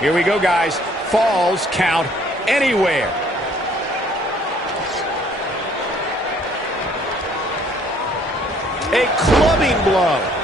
Here we go, guys. Falls count anywhere. A clubbing blow.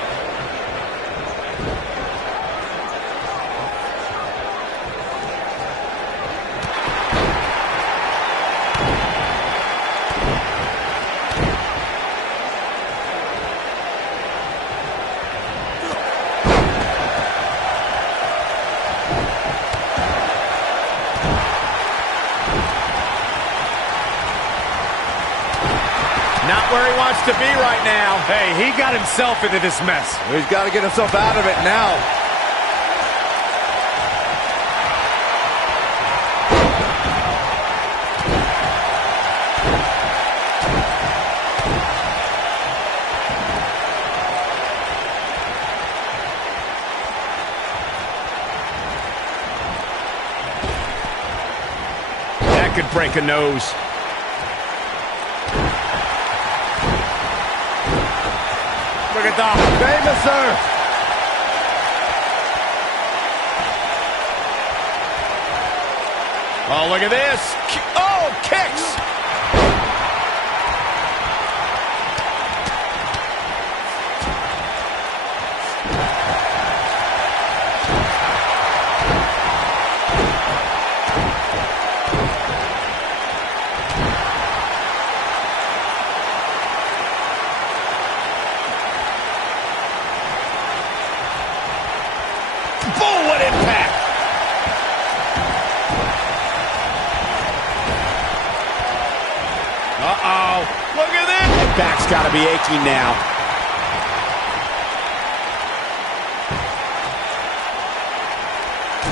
Not where he wants to be right now. Hey, he got himself into this mess. He's got to get himself out of it now. That could break a nose. Look at that. Famous, sir. Oh, look at this. Oh, kicks. Boom, what impact. Uh-oh. Look at this. That back's got to be aching now.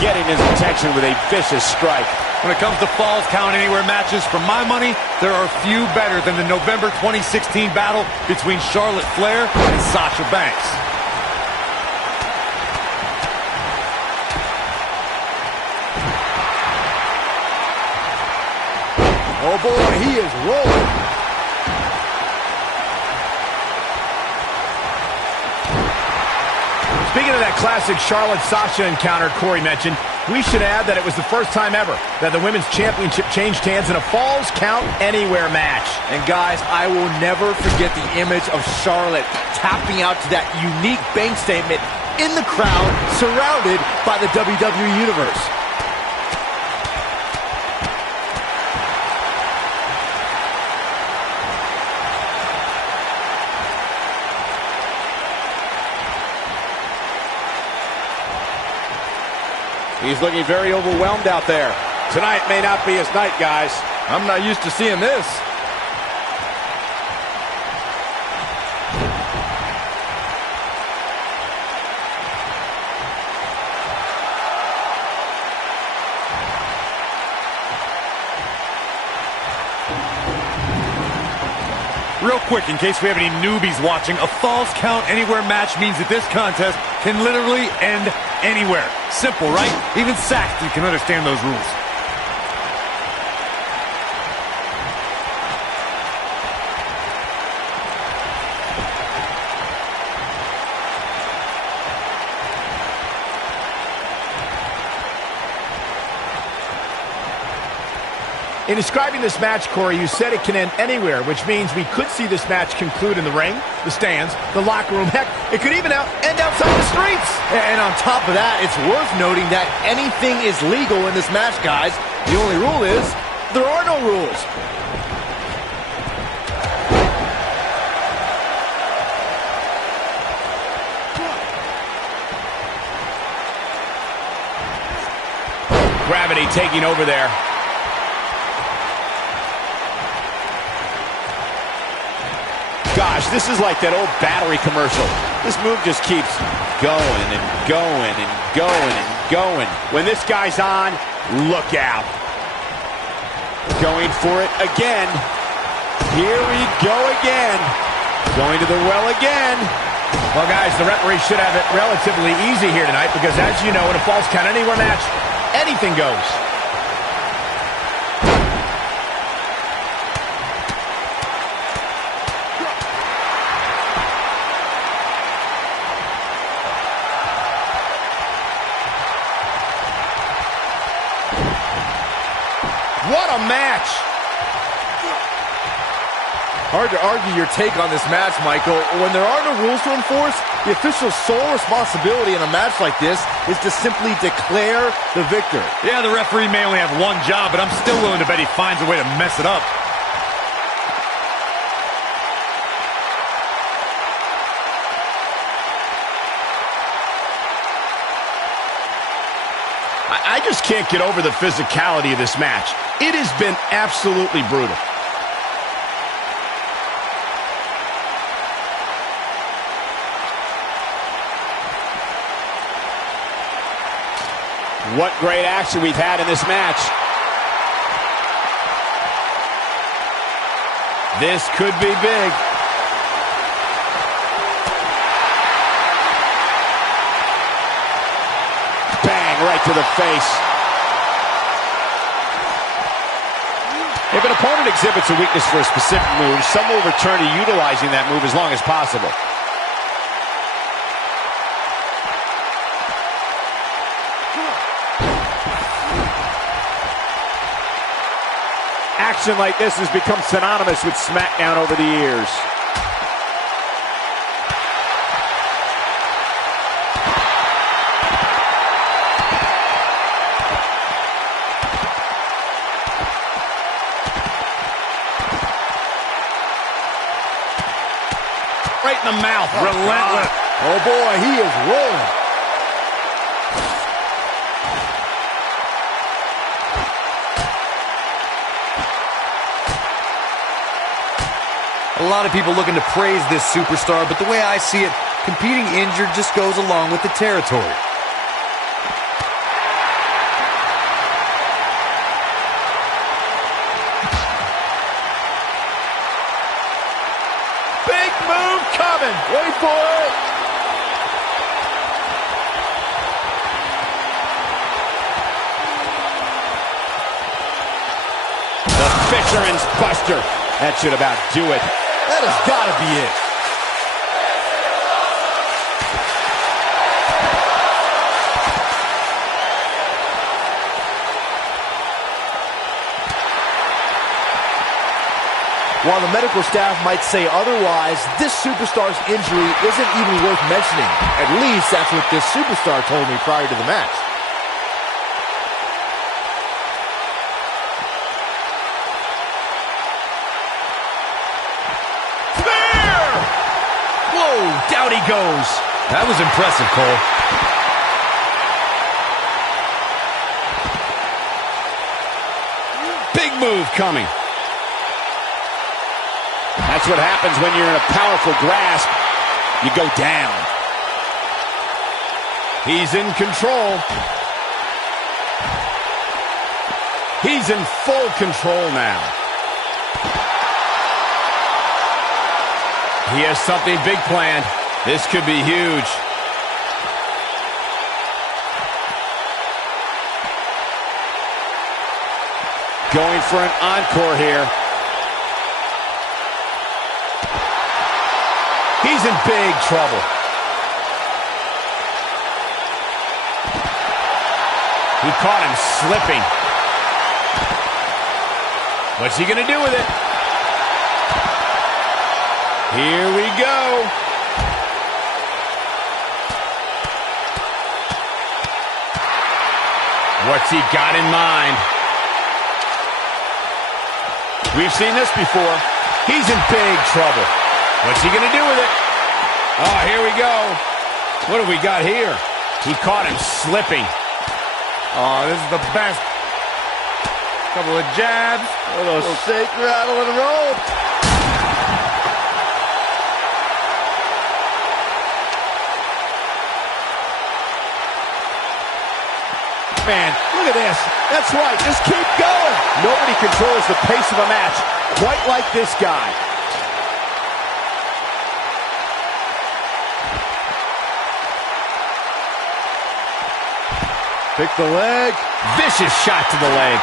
Getting his attention with a vicious strike. When it comes to Falls Count Anywhere matches, for my money, there are few better than the November 2016 battle between Charlotte Flair and Sasha Banks. Oh, boy, he is rolling. Speaking of that classic Charlotte-Sasha encounter Corey mentioned, we should add that it was the first time ever that the Women's Championship changed hands in a Falls Count Anywhere match. And guys, I will never forget the image of Charlotte tapping out to that unique bank statement in the crowd, surrounded by the WWE Universe. He's looking very overwhelmed out there. Tonight may not be his night, guys. I'm not used to seeing this. Real quick, in case we have any newbies watching, a Falls Count Anywhere match means that this contest can literally end anywhere. Simple, right? Even Saxton can understand those rules. In describing this match, Corey, you said it can end anywhere, which means we could see this match conclude in the ring, the stands, the locker room. Heck, it could even end outside the streets. And on top of that, it's worth noting that anything is legal in this match, guys. The only rule is there are no rules. Gravity taking over there. Gosh, this is like that old battery commercial. This move just keeps going and going and going and going. When this guy's on, look out. Going for it again. Here we go again. Going to the well again. Well, guys, the referee should have it relatively easy here tonight because, as you know, in a Falls Count Anywhere match, anything goes. What a match! Hard to argue your take on this match, Michael. When there are no rules to enforce, the official's sole responsibility in a match like this is to simply declare the victor. Yeah, the referee may only have one job, but I'm still willing to bet he finds a way to mess it up. I just can't get over the physicality of this match. It has been absolutely brutal. What great action we've had in this match. This could be big. Bang, right to the face. If an opponent exhibits a weakness for a specific move, some will return to utilizing that move as long as possible. Action like this has become synonymous with SmackDown over the years. Right in the mouth. Relentless. Oh boy, he is rolling. A lot of people looking to praise this superstar, but the way I see it, competing injured just goes along with the territory. Big move coming. Wait for it. The Fisherman's Buster. That should about do it. That has got to be it. While the medical staff might say otherwise, this superstar's injury isn't even worth mentioning. At least that's what this superstar told me prior to the match. Down he goes. That was impressive, Cole. Big move coming. That's what happens when you're in a powerful grasp. You go down. He's in control. He's in full control now. He has something big planned. This could be huge. Going for an encore here. He's in big trouble. He caught him slipping. What's he gonna do with it? Here we go. What's he got in mind? We've seen this before. He's in big trouble. What's he going to do with it? Oh, here we go. What have we got here? He caught him slipping. Oh, this is the best. Couple of jabs. A little shake, rattle, and roll. Man, look at this. That's right. Just keep going. Nobody controls the pace of a match quite like this guy. Pick the leg. Vicious shot to the leg.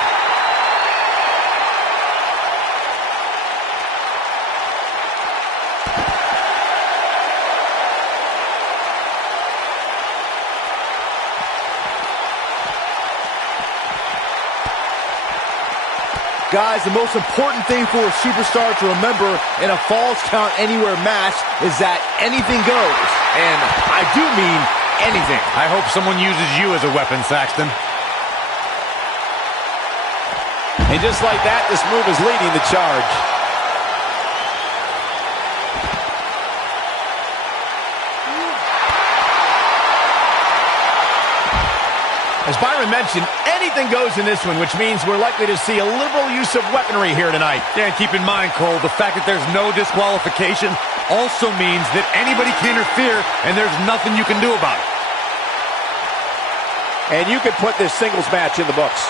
Guys, the most important thing for a superstar to remember in a Falls Count Anywhere match is that anything goes. And I do mean anything. I hope someone uses you as a weapon, Saxton. And just like that, this move is leading the charge. As Byron mentioned, anything goes in this one, which means we're likely to see a liberal use of weaponry here tonight. Yeah, and keep in mind, Cole, the fact that there's no disqualification also means that anybody can interfere, and there's nothing you can do about it. And you could put this singles match in the books.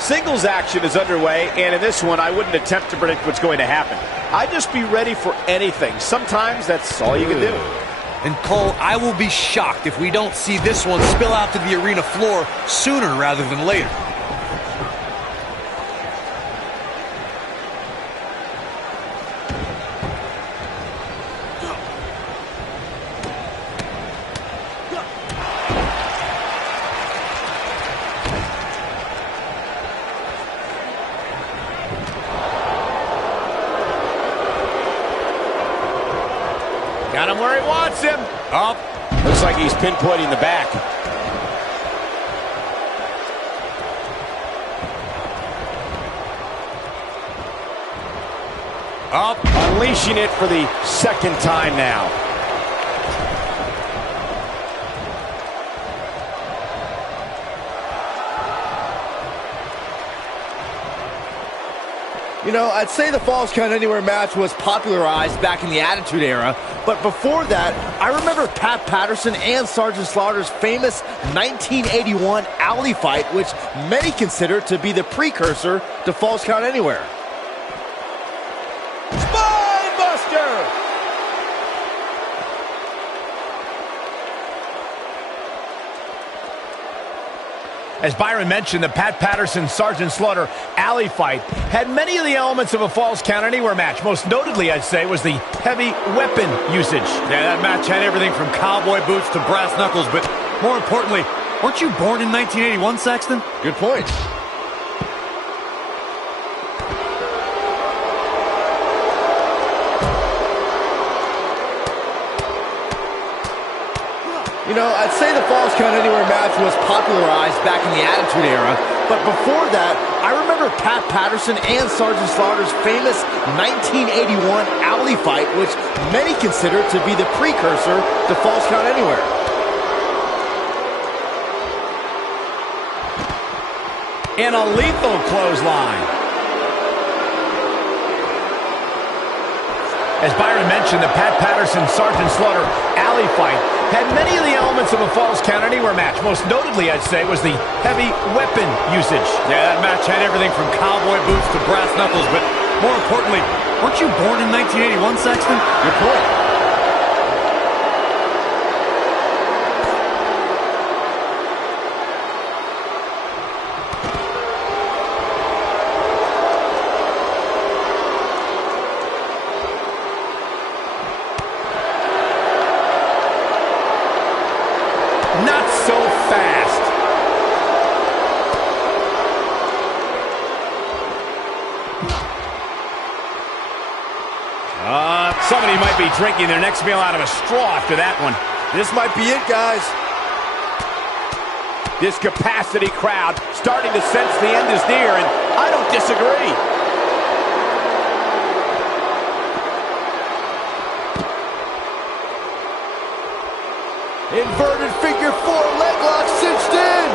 Singles action is underway, and in this one, I wouldn't attempt to predict what's going to happen. I'd just be ready for anything. Sometimes that's all you can do. And Cole, I will be shocked if we don't see this one spill out to the arena floor sooner rather than later. Got him where he wants him. Up. Looks like he's pinpointing the back. Up. Unleashing it for the second time now. You know, I'd say the Falls Count Anywhere match was popularized back in the Attitude Era, but before that, I remember Pat Patterson and Sergeant Slaughter's famous 1981 alley fight, which many consider to be the precursor to Falls Count Anywhere. Spine Buster! As Byron mentioned, the Pat Patterson-Sergeant Slaughter alley fight had many of the elements of a Falls Count Anywhere match. Most notably, I'd say, was the heavy weapon usage. Yeah, that match had everything from cowboy boots to brass knuckles, but more importantly, weren't you born in 1981, Saxton? Good point. You I'd say the Falls Count Anywhere match was popularized back in the Attitude Era, but before that, I remember Pat Patterson and Sergeant Slaughter's famous 1981 alley fight, which many consider to be the precursor to Falls Count Anywhere. And a lethal clothesline. As Byron mentioned, the Pat Patterson-Sergeant Slaughter alley fight had many of the elements of a Falls Count Anywhere match. Most notably, I'd say, was the heavy weapon usage. Yeah, that match had everything from cowboy boots to brass knuckles, but more importantly, weren't you born in 1981, Sexton? Good point. Not so fast. Somebody might be drinking their next meal out of a straw after that one. This might be it, guys. This capacity crowd starting to sense the end is near, and I don't disagree. Inverted figure four, leg lock cinched in.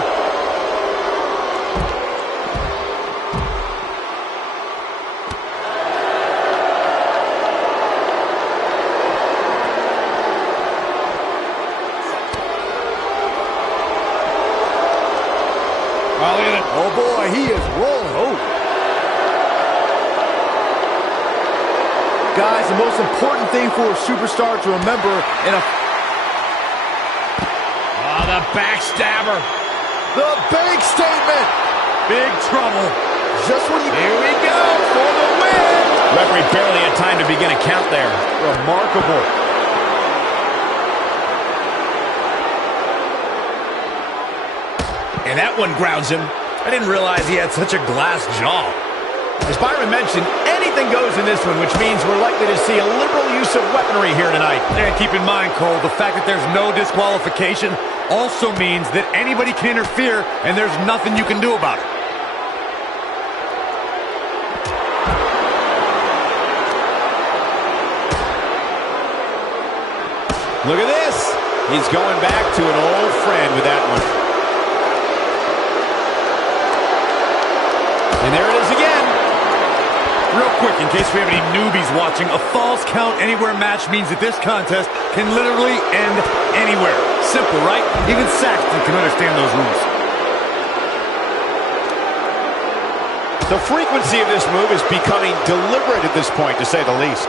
Oh boy, he is rolling. Oh. Guys, the most important thing for a superstar to remember in a... The backstabber. The bank statement. Big trouble. Just when you... Here we go for the win. Referee barely had time to begin a count there. Remarkable. And that one grounds him. I didn't realize he had such a glass jaw. As Byron mentioned, anything goes in this one, which means we're likely to see a liberal use of weaponry here tonight. And keep in mind, Cole, the fact that there's no disqualification also means that anybody can interfere, and there's nothing you can do about it. Look at this. He's going back to an old friend with that one. And there it is again. Real quick, in case we have any newbies watching, a Falls Count Anywhere match means that this contest can literally end anywhere. Simple, right? Even Saxton can understand those rules. The frequency of this move is becoming deliberate at this point, to say the least.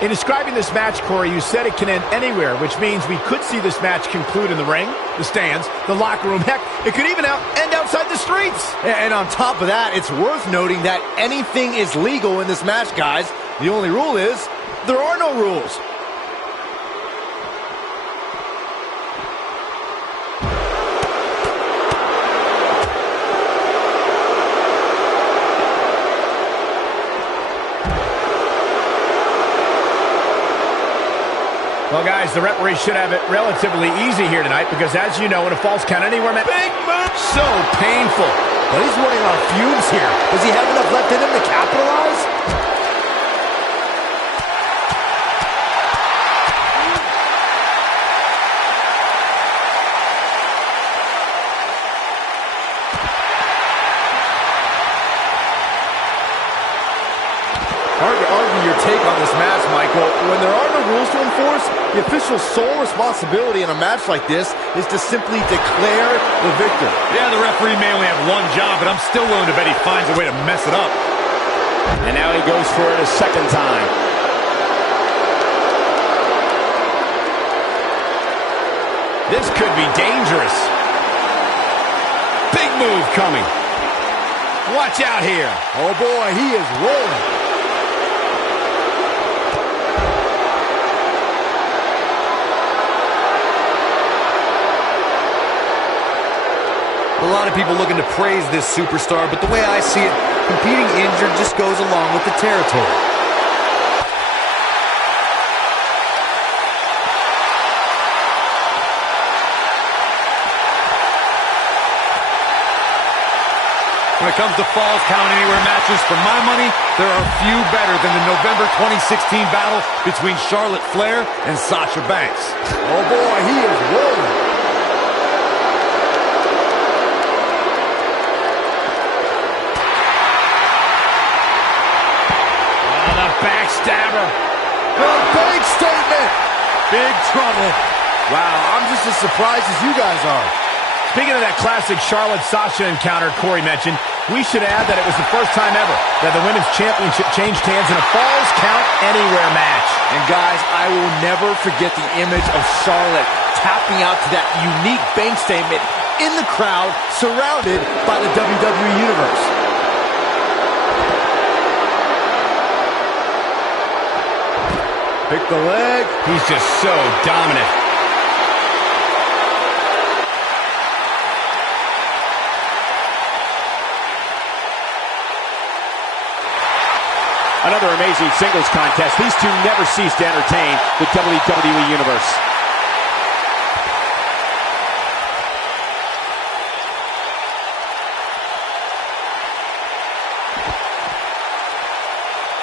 In describing this match, Corey, you said it can end anywhere, which means we could see this match conclude in the ring, the stands, the locker room. Heck, it could even end outside the streets. And on top of that, it's worth noting that anything is legal in this match, guys. The only rule is there are no rules. Well, guys, the referee should have it relatively easy here tonight because, as you know, in a Falls Count Anywhere match, big move, so painful. But he's running on fumes here. Does he have enough left in him to capitalize? Hard to argue your take on this match, Michael. When there are no rules to enforce, the official's sole responsibility in a match like this is to simply declare the victor. Yeah, the referee may only have one job, but I'm still willing to bet he finds a way to mess it up. And now he goes for it a second time. This could be dangerous. Big move coming. Watch out here. Oh boy, he is rolling. A lot of people looking to praise this superstar, but the way I see it, competing injured just goes along with the territory. When it comes to Falls Count Anywhere matches, for my money, there are few better than the November 2016 battle between Charlotte Flair and Sasha Banks. Oh boy, he is rolling. Oh, the backstabber. The big statement. Big trouble. Wow, I'm just as surprised as you guys are. Speaking of that classic Charlotte-Sasha encounter Corey mentioned, we should add that it was the first time ever that the Women's Championship changed hands in a Falls Count Anywhere match. And guys, I will never forget the image of Charlotte tapping out to that unique bank statement in the crowd, surrounded by the WWE Universe. Pick the leg. He's just so dominant. Another amazing singles contest. These two never cease to entertain the WWE Universe.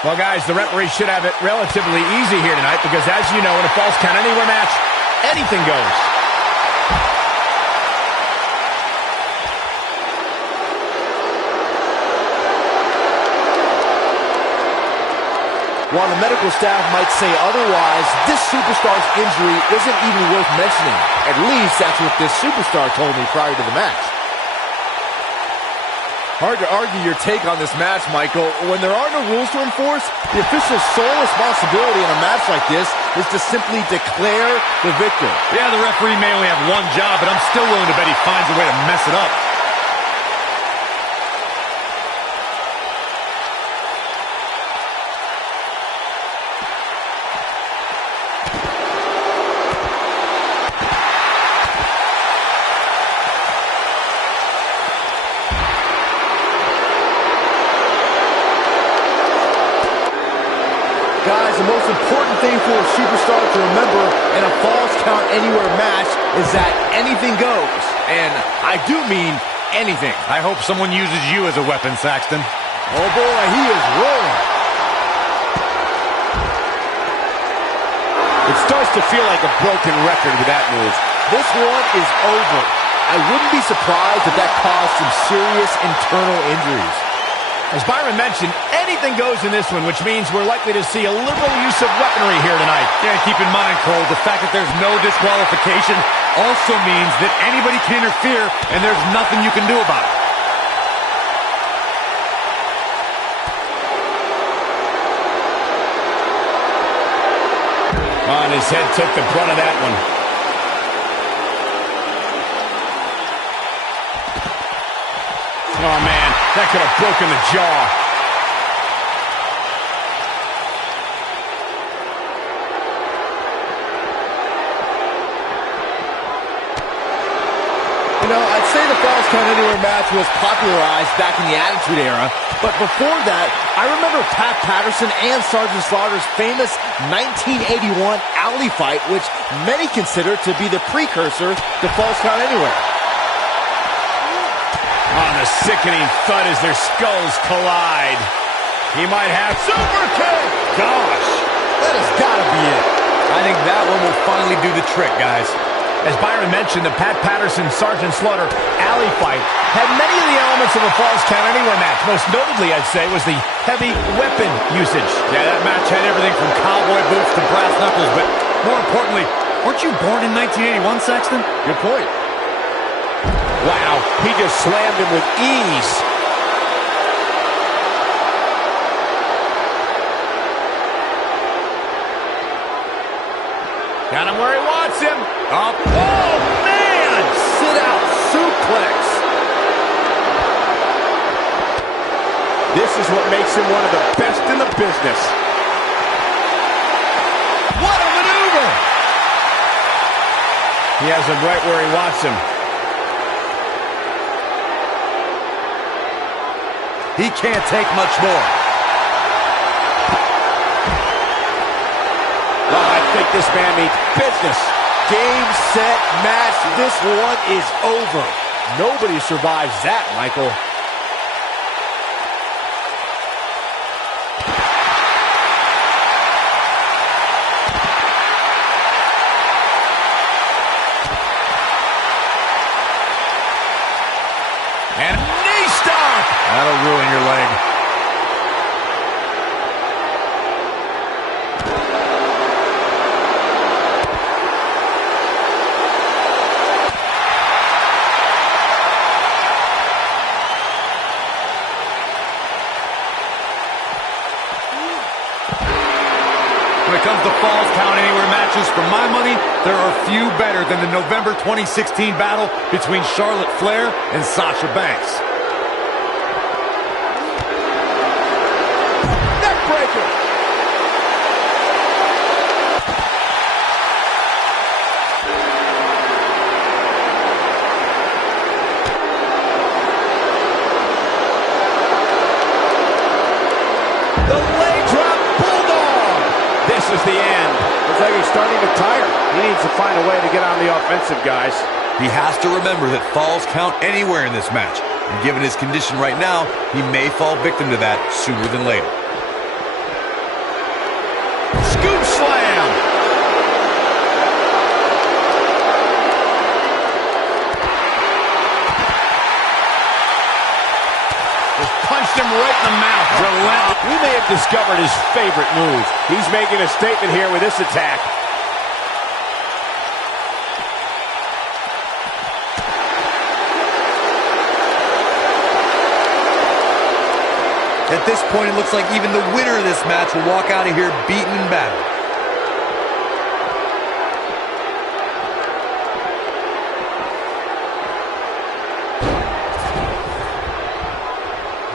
Well, guys, the referee should have it relatively easy here tonight because, as you know, in a Falls Count Anywhere match, anything goes. While the medical staff might say otherwise, this superstar's injury isn't even worth mentioning. At least that's what this superstar told me prior to the match. Hard to argue your take on this match, Michael. When there are no rules to enforce, the official's sole responsibility in a match like this is to simply declare the victor. Yeah, the referee may only have one job, but I'm still willing to bet he finds a way to mess it up. Guys, the most important thing for a superstar to remember in a Falls Count Anywhere match is that anything goes. And I do mean anything. I hope someone uses you as a weapon, Saxton. Oh boy, he is rolling. It starts to feel like a broken record with that move. This one is over. I wouldn't be surprised if that caused some serious internal injuries. As Byron mentioned, anything goes in this one, which means we're likely to see a liberal use of weaponry here tonight. Yeah, keep in mind, Cole, the fact that there's no disqualification also means that anybody can interfere, and there's nothing you can do about it. On his head took the brunt of that one. Oh, man, that could have broken the jaw. You know, I'd say the Falls Count Anywhere match was popularized back in the Attitude Era, but before that, I remember Pat Patterson and Sergeant Slaughter's famous 1981 alley fight, which many consider to be the precursor to Falls Count Anywhere. On the sickening thud as their skulls collide. He might have super kick. Gosh, that has got to be it. I think that one will finally do the trick, guys. As Byron mentioned, the Pat Patterson-Sergeant Slaughter alley fight had many of the elements of a Falls Count Anywhere match. Most notably, I'd say, was the heavy weapon usage. Yeah, that match had everything from cowboy boots to brass knuckles, but more importantly, weren't you born in 1981, Saxton? Good point. Wow, he just slammed him with ease. Got him where he wants him. Up. Oh, man! Sit-out suplex. This is what makes him one of the best in the business. What a maneuver! He has him right where he wants him. He can't take much more. Well, I think this man means business. Game, set, match. This one is over. Nobody survives that, Michael. And knee stomp! That'll ruin your leg. When it comes to Falls Count Anywhere matches, for my money, there are few better than the November 2016 battle between Charlotte Flair and Sasha Banks. Neckbreaker! The leg drop bulldog! This is the end. Looks like he's starting to tire. He needs to find a way to get on the offensive, guys. He has to remember that falls count anywhere in this match. And given his condition right now, he may fall victim to that sooner than later. Scoop slam! Just punched him right in the mouth. Relentless. We may have discovered his favorite move. He's making a statement here with this attack. At this point, it looks like even the winner of this match will walk out of here beaten and battered.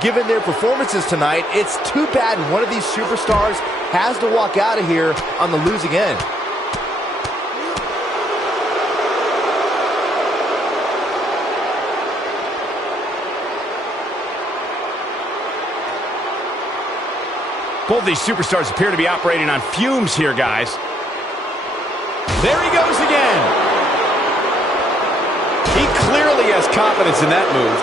Given their performances tonight, it's too bad one of these superstars has to walk out of here on the losing end. Both these superstars appear to be operating on fumes here, guys. There he goes again. He clearly has confidence in that move.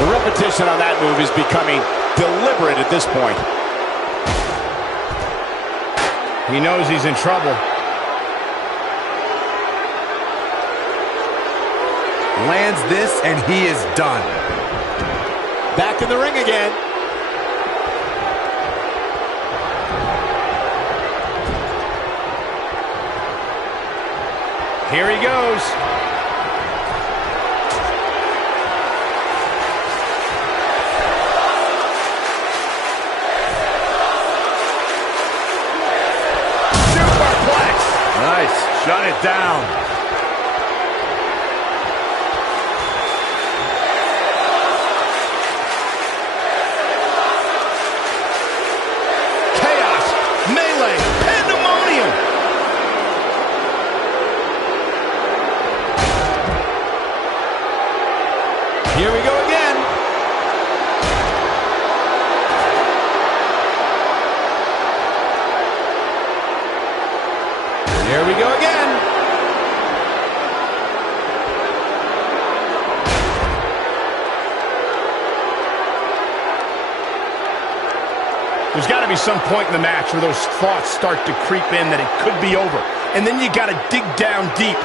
The repetition on that move is becoming deliberate at this point. He knows he's in trouble. Lands this, and he is done. Back in the ring again. Here he goes. Superplex. Nice. Shut it down. Chaos. Melee. Pandemonium. Here we go again. Here we go again. There's got to be some point in the match where those thoughts start to creep in that it could be over. And then you got to dig down deep.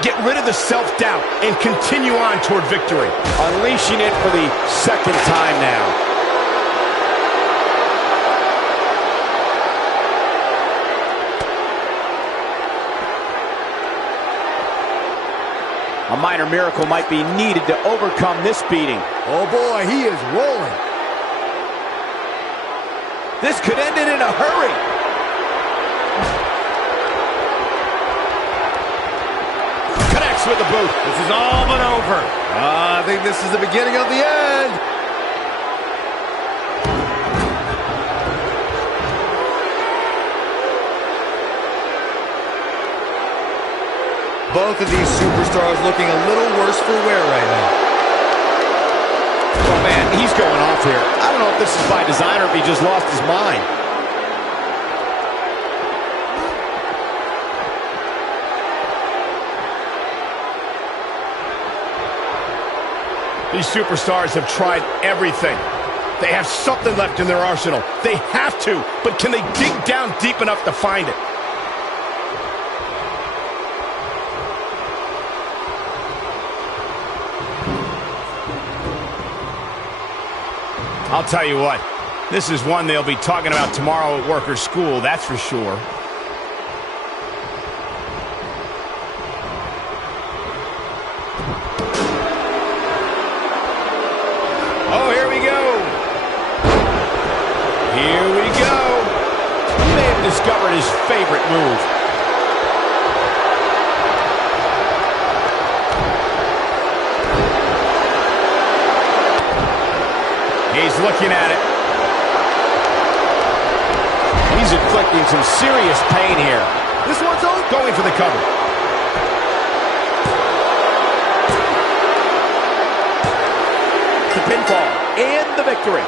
Get rid of the self-doubt and continue on toward victory. Unleashing it for the second time now. A minor miracle might be needed to overcome this beating. Oh boy, he is rolling. This could end it in a hurry. With the boot. This is all but over. I think this is the beginning of the end. Both of these superstars looking a little worse for wear right now. Oh, man, he's going off here. I don't know if this is by design or if he just lost his mind. These superstars have tried everything. They have something left in their arsenal. They have to, but can they dig down deep enough to find it? I'll tell you what, this is one they'll be talking about tomorrow at work or school, that's for sure. Oh, here we go. Here we go. He may have discovered his favorite move. He's looking at it. He's inflicting some serious pain here. This one's on. Going for the cover. The pinfall and the victory.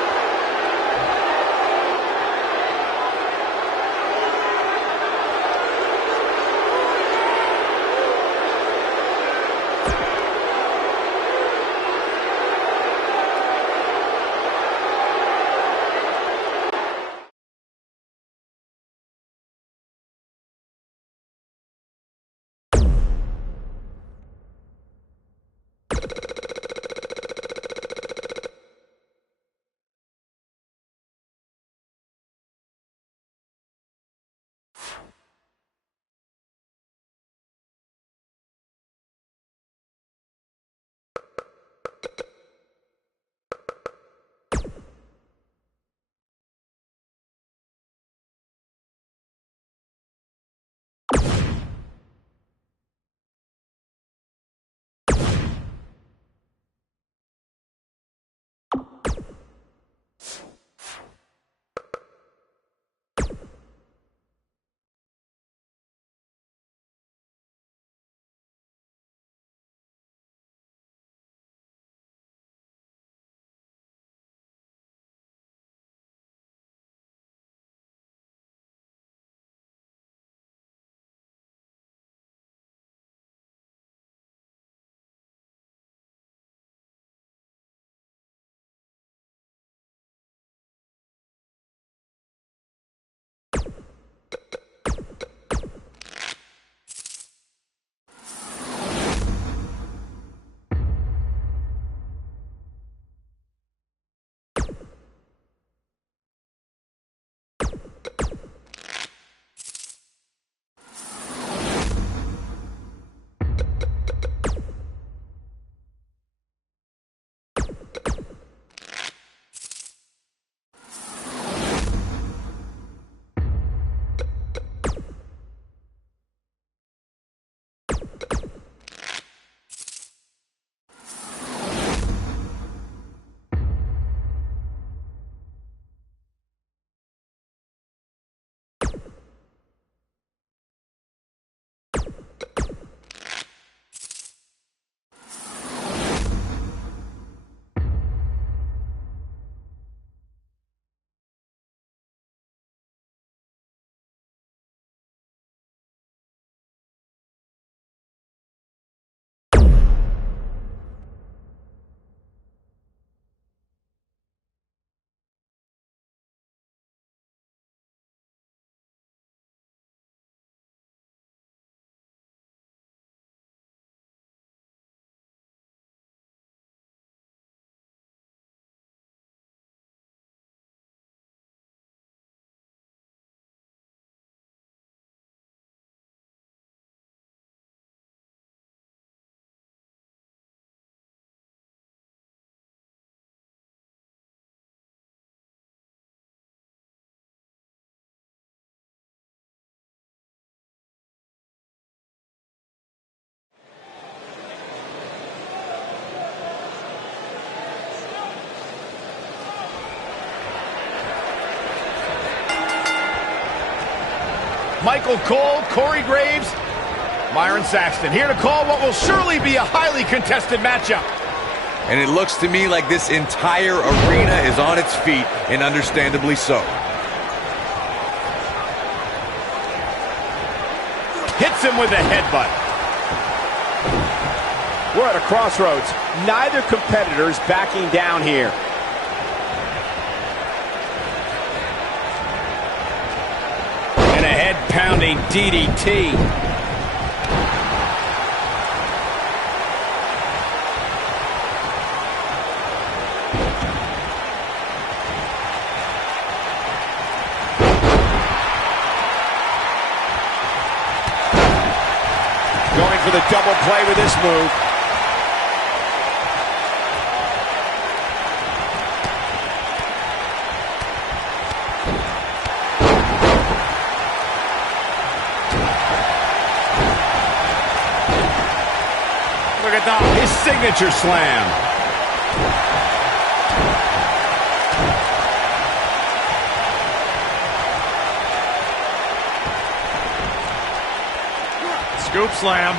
Michael Cole, Corey Graves, Myron Saxton, here to call what will surely be a highly contested matchup. and it looks to me like this entire arena is on its feet, and understandably so. Hits him with a headbutt. We're at a crossroads. Neither competitor's backing down here. And a head-pounding DDT. Going for the double play with this move. Look at that. His signature slam. Scoop slam.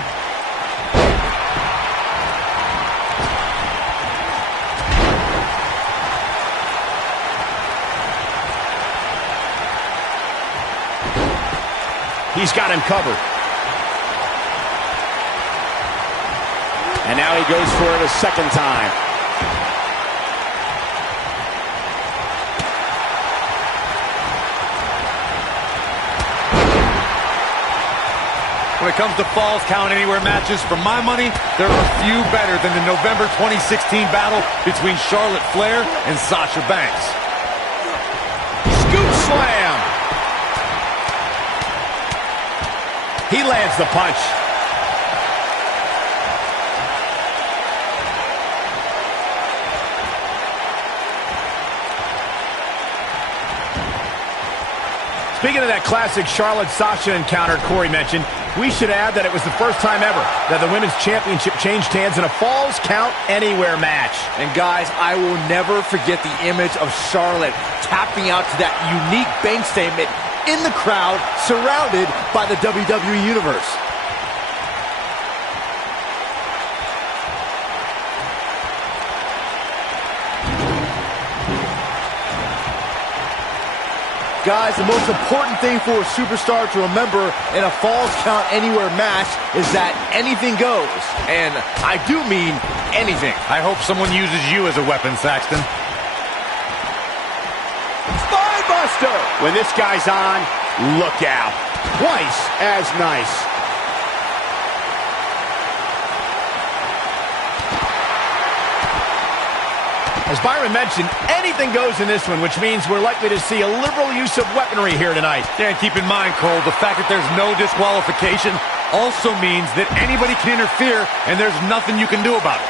He's got him covered. And now he goes for it a second time. When it comes to Falls Count Anywhere matches, for my money, there are few better than the November 2016 battle between Charlotte Flair and Sasha Banks. Scoop slam. He lands the punch. Speaking of that classic Charlotte-Sasha encounter Corey mentioned, we should add that it was the first time ever that the Women's Championship changed hands in a Falls Count Anywhere match. And guys, I will never forget the image of Charlotte tapping out to that unique bank statement in the crowd, surrounded by the WWE Universe. Guys, the most important thing for a superstar to remember in a Falls Count Anywhere match is that anything goes. And I do mean anything. I hope someone uses you as a weapon, Saxton. Spinebuster! When this guy's on, look out. Twice as nice. As Byron mentioned, anything goes in this one, which means we're likely to see a liberal use of weaponry here tonight. Yeah, and keep in mind, Cole, the fact that there's no disqualification also means that anybody can interfere, and there's nothing you can do about it.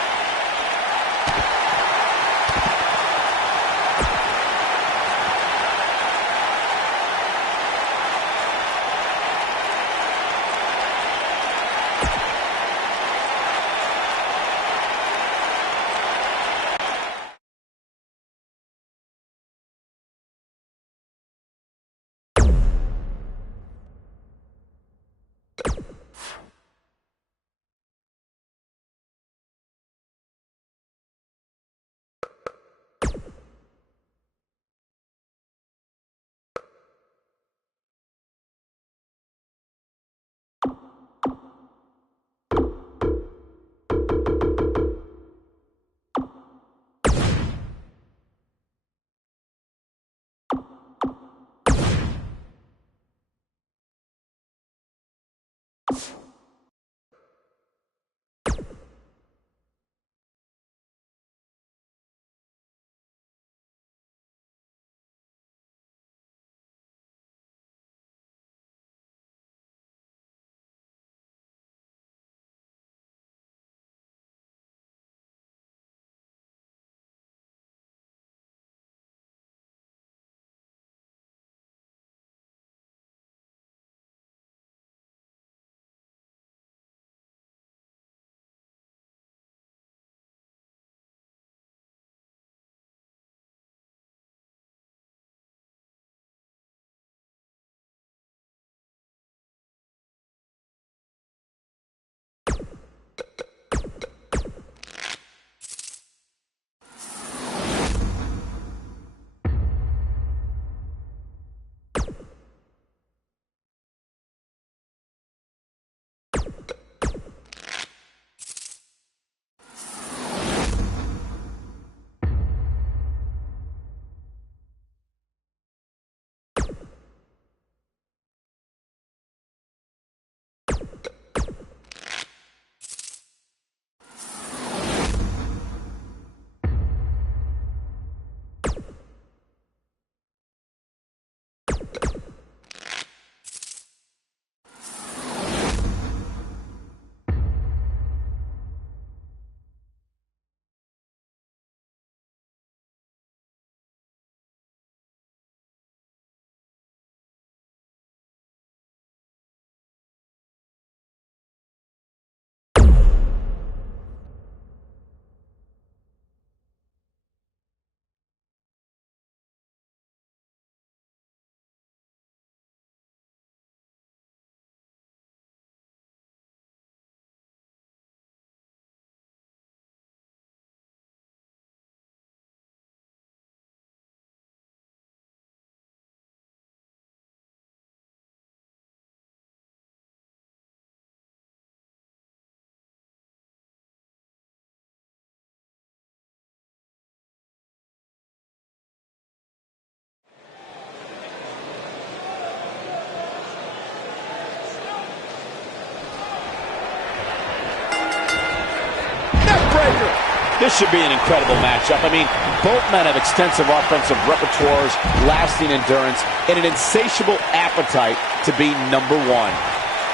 breaker. This should be an incredible matchup. I mean, both men have extensive offensive repertoires, lasting endurance, and an insatiable appetite to be number one.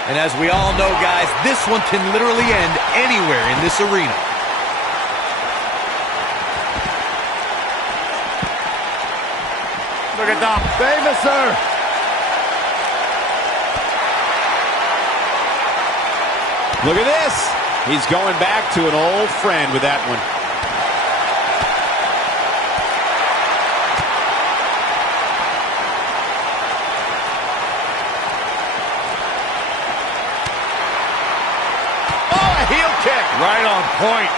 And as we all know, guys, this one can literally end anywhere in this arena. Look at that. Famous, sir. Look at this. He's going back to an old friend with that one. Oh, a heel kick. Right on point.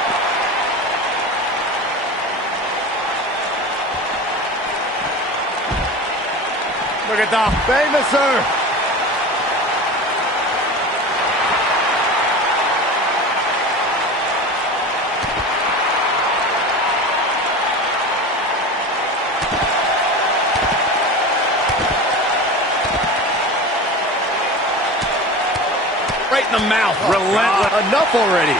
Look at that. Famous, sir. Right in the mouth. Relentless. Enough already.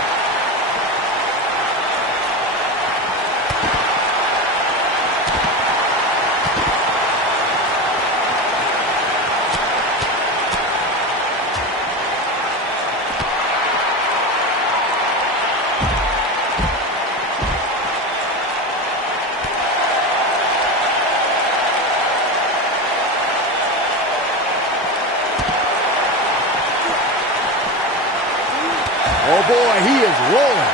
Oh boy, he is rolling.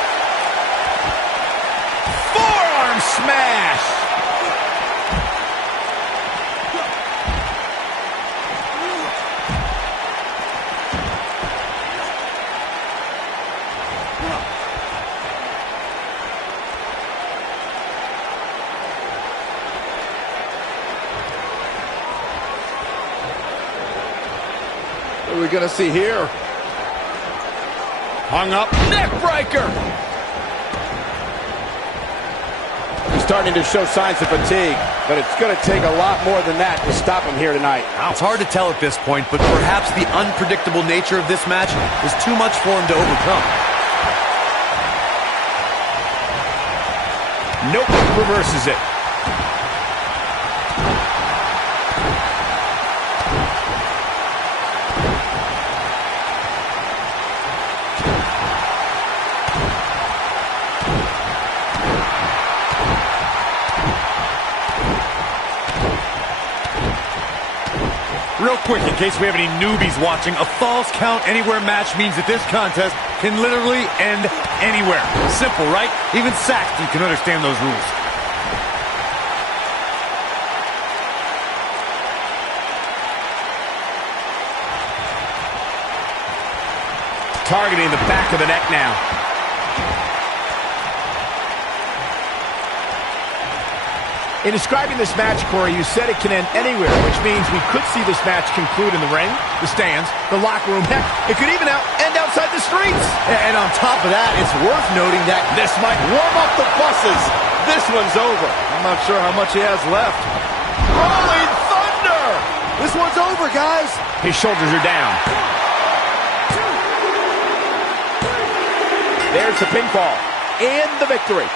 Forearm smash. What are we going to see here? Hung up. Neck breaker. He's starting to show signs of fatigue, but it's going to take a lot more than that to stop him here tonight. It's hard to tell at this point, but perhaps the unpredictable nature of this match is too much for him to overcome. Nope, reverses it. Real quick, in case we have any newbies watching, a falls count anywhere match means that this contest can literally end anywhere. Simple, right? Even Saxton can understand those rules. Targeting the back of the neck now. In describing this match, Corey, you said it can end anywhere, which means we could see this match conclude in the ring, the stands, the locker room. Heck, it could even end outside the streets. And on top of that, it's worth noting that This might Warm up the buses. This one's over. I'm not sure how much he has left. Rolling Thunder. This one's over, guys. His shoulders are down. There's the pinfall and the victory.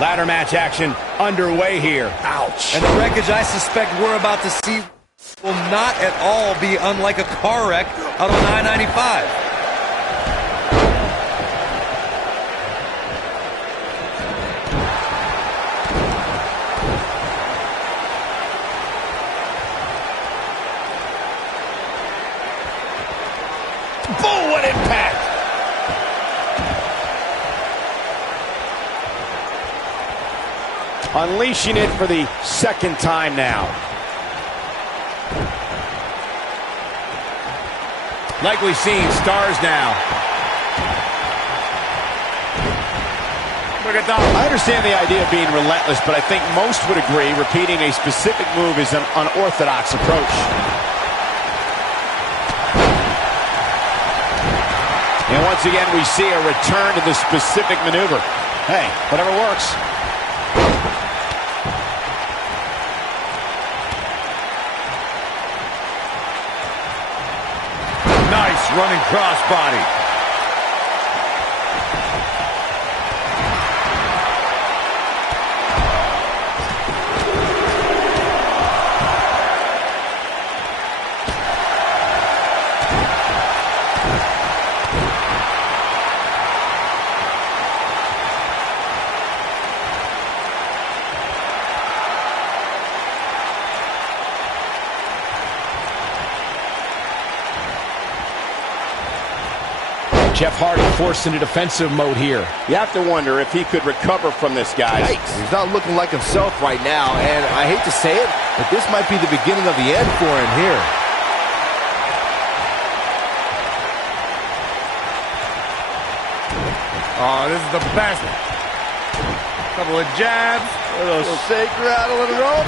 Ladder match action underway here. Ouch. And the wreckage I suspect we're about to see will not at all be unlike a car wreck out on I-95. Boom, what impact! Unleashing it for the second time now. Likely seeing stars now. Look at that. I understand the idea of being relentless, but I think most would agree repeating a specific move is an unorthodox approach. And once again, we see a return to the specific maneuver. Hey, whatever works. Nice running crossbody. Jeff Hardy forced into defensive mode here. You have to wonder if he could recover from this, guys. Yikes. He's not looking like himself right now, and I hate to say it, but this might be the beginning of the end for him here. Oh, this is the best. Couple of jabs. A little shake, rattle, and roll.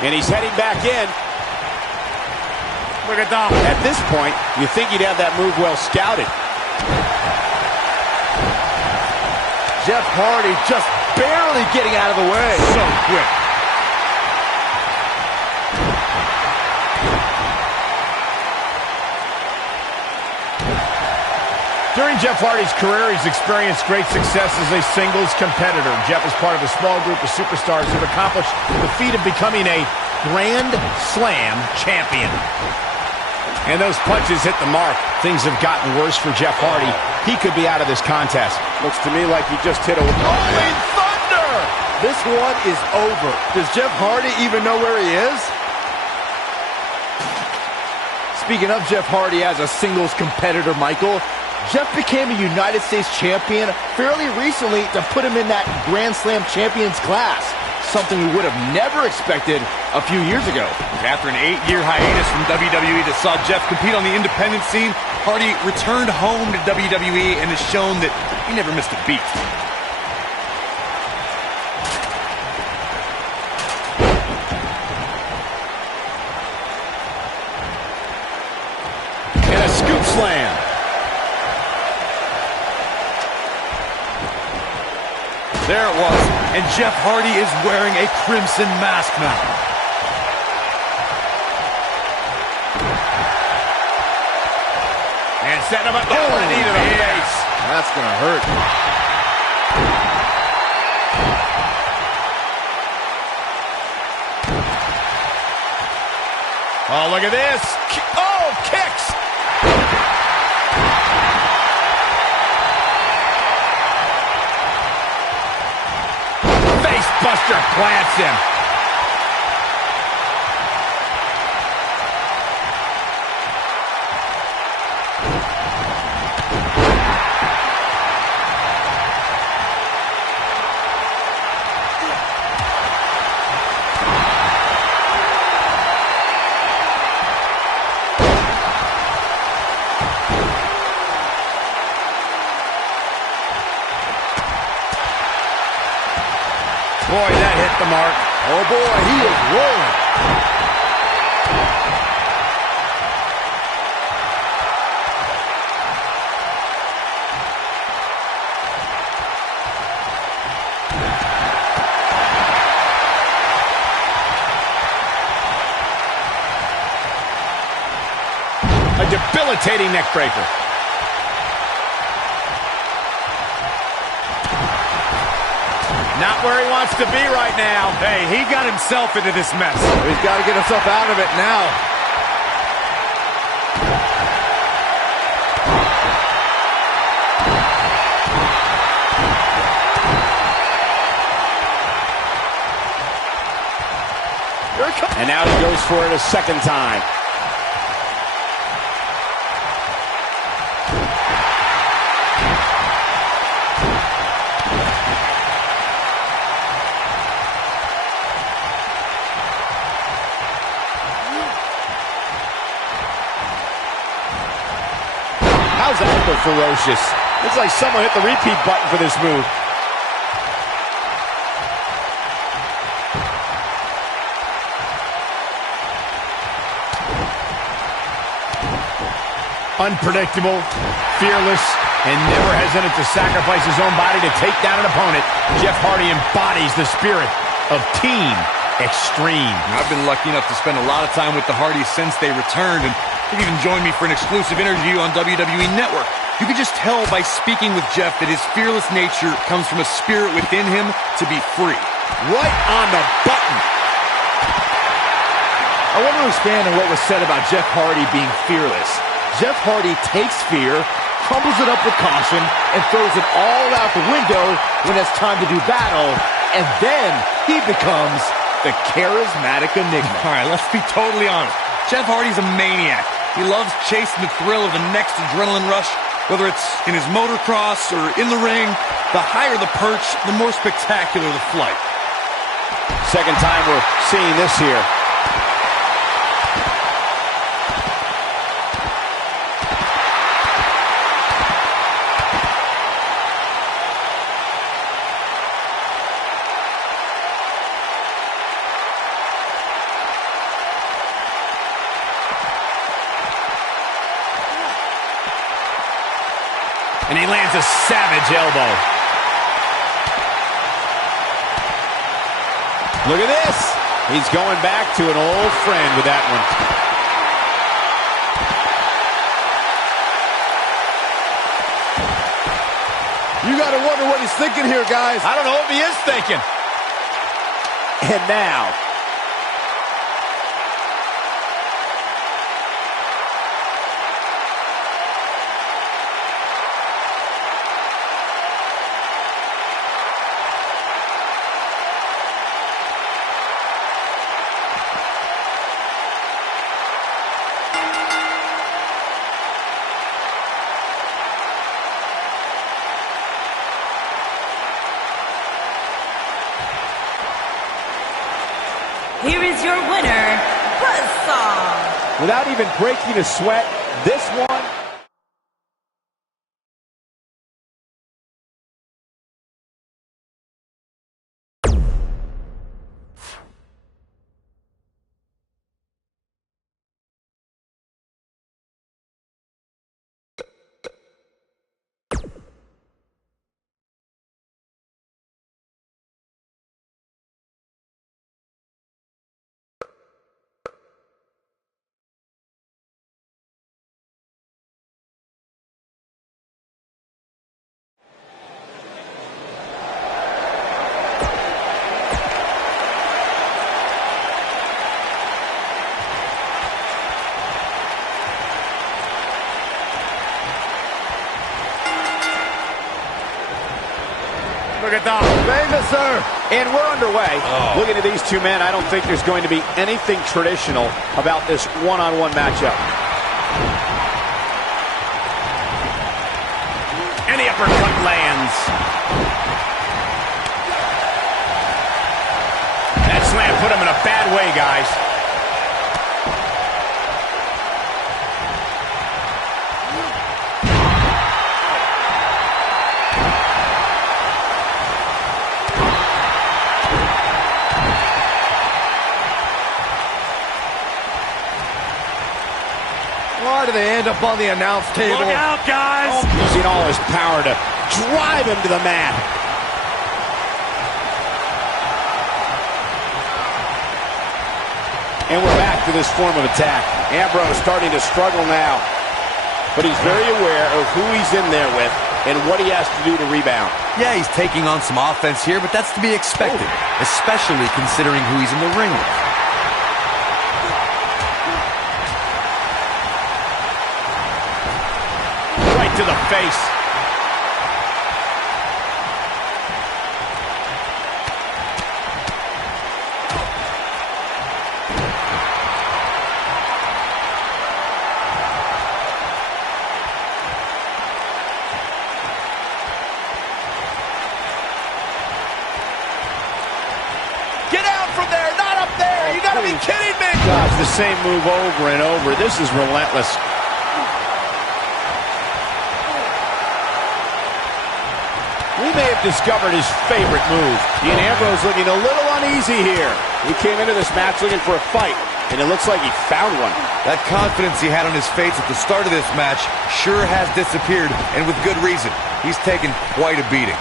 And he's heading back in. Look at that. At this point, you think he'd have that move well scouted. Jeff Hardy just barely getting out of the way. So quick. During Jeff Hardy's career, he's experienced great success as a singles competitor. Jeff is part of a small group of superstars who've accomplished the feat of becoming a Grand Slam champion. And those punches hit the mark. Things have gotten worse for Jeff Hardy. He could be out of this contest. Looks to me like he just hit a Rolling Thunder! This one is over. Does Jeff Hardy even know where he is? Speaking of Jeff Hardy as a singles competitor, Michael, Jeff became a United States champion fairly recently to put him in that Grand Slam champions class, something we would have never expected a few years ago. After an 8-year hiatus from WWE that saw Jeff compete on the independent scene, Hardy returned home to WWE and has shown that he never missed a beat. and a scoop slam. There it was, and Jeff Hardy is wearing a crimson mask now. And setting him up. Oh, knee to the face. That's gonna hurt. Oh, look at this. Oh, kicks. Buster plants him. Boy, that hit the mark. Oh boy, he is rolling. A debilitating neck breaker. Not where he wants to be right now. Hey, he got himself into this mess. He's got to get himself out of it now. And now he goes for it a second time. How's that for ferocious? Looks like someone hit the repeat button for this move. Unpredictable, fearless, and never hesitant to sacrifice his own body to take down an opponent. Jeff Hardy embodies the spirit of Team Extreme. I've been lucky enough to spend a lot of time with the Hardys since they returned, and they've even joined me for an exclusive interview on WWE Network. You can just tell by speaking with Jeff that his fearless nature comes from a spirit within him to be free. Right on the button. I want to expand on what was said about Jeff Hardy being fearless. Jeff Hardy takes fear, crumbles it up with caution, and throws it all out the window when it's time to do battle, and then he becomes the charismatic enigma. All right, let's be totally honest. Jeff Hardy's a maniac. He loves chasing the thrill of the next adrenaline rush, whether it's in his motocross or in the ring. The higher the perch, the more spectacular the flight. Second time we're seeing this here. And he lands a savage elbow. Look at this. He's going back to an old friend with that one. You got to wonder what he's thinking here, guys. I don't know if he is thinking. And now, here is your winner, Buzzsaw. without even breaking a sweat, this one Look at that. Famous, sir. And we're underway. Looking at these two men, I don't think there's going to be anything traditional about this one-on-one matchup. And the uppercut lands. That slam put him in a bad way, guys. Why do they end up on the announce table? Look out, guys! Using all his power to drive him to the mat. And we're back to this form of attack. Ambrose starting to struggle now. But he's very aware of who he's in there with and what he has to do to rebound. Yeah, he's taking on some offense here, but that's to be expected, especially considering who he's in the ring with. Right to the face. Kidding me? Gosh, the same move over and over. This is relentless. We may have discovered his favorite move. Dean Ambrose looking a little uneasy here. He came into this match looking for a fight, and it looks like he found one. That confidence he had on his face at the start of this match sure has disappeared, and with good reason. He's taken quite a beating.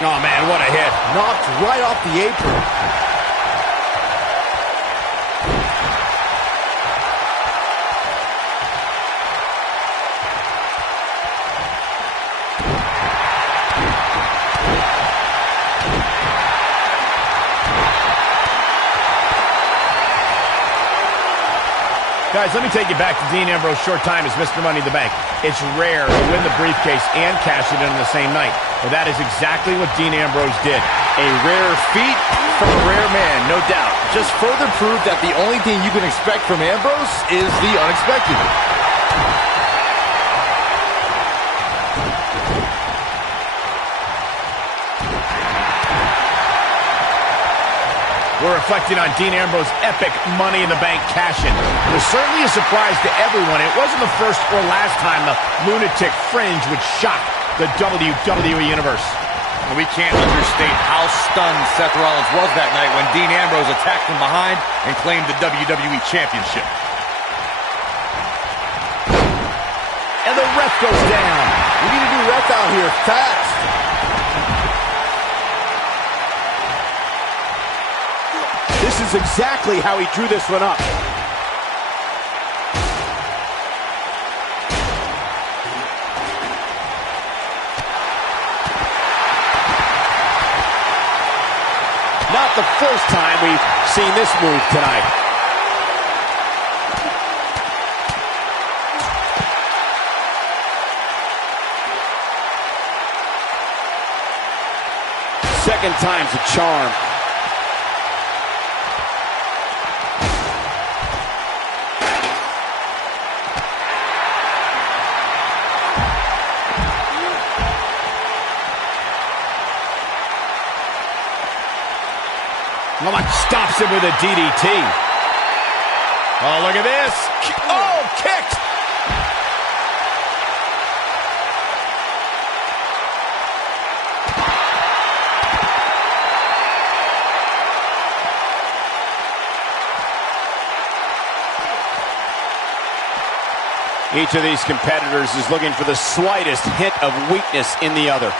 Oh, man, what a hit. Knocked right off the apron. Guys, let me take you back to Dean Ambrose's short time as Mr. Money in the Bank. It's rare to win the briefcase and cash it in on the same night. Well, that is exactly what Dean Ambrose did. A rare feat from a rare man, no doubt. Just further proof that the only thing you can expect from Ambrose is the unexpected. We're reflecting on Dean Ambrose's epic Money in the Bank cash-in. It was certainly a surprise to everyone. It wasn't the first or last time the lunatic fringe would shock the WWE Universe. We can't understate how stunned Seth Rollins was that night when Dean Ambrose attacked from behind and claimed the WWE Championship. And the ref goes down. We need a new ref out here fast. This is exactly how he drew this one up. Not the first time we've seen this move tonight. Second time's a charm. Stops him with a DDT. Oh, look at this. Oh, kicked. Each of these competitors is looking for the slightest hint of weakness in the other.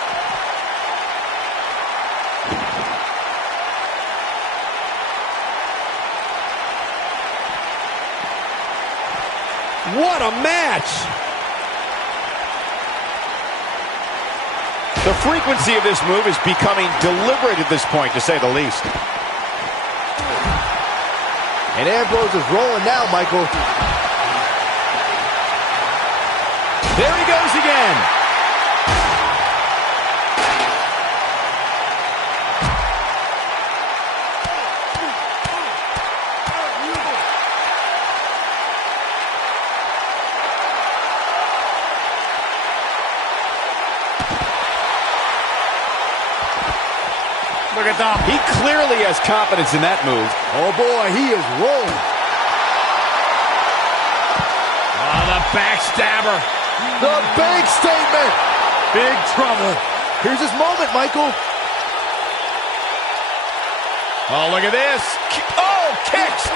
What a match! The frequency of this move is becoming deliberate at this point, to say the least. And Ambrose is rolling now, Michael. There he goes again. Look at that. He clearly has confidence in that move. Oh boy, he is rolling. Oh, the backstabber. The big statement. Big trouble. Here's his moment, Michael. Oh, look at this. Oh, kicks.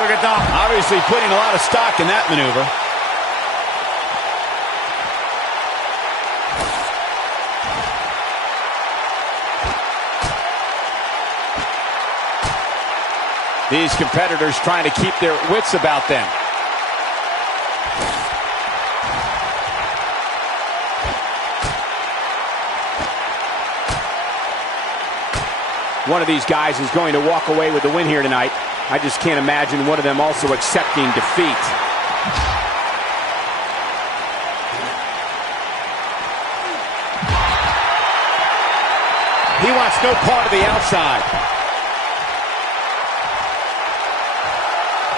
Look at that. Obviously putting a lot of stock in that maneuver. These competitors trying to keep their wits about them. One of these guys is going to walk away with the win here tonight. I just can't imagine one of them also accepting defeat. He wants no part of the outside.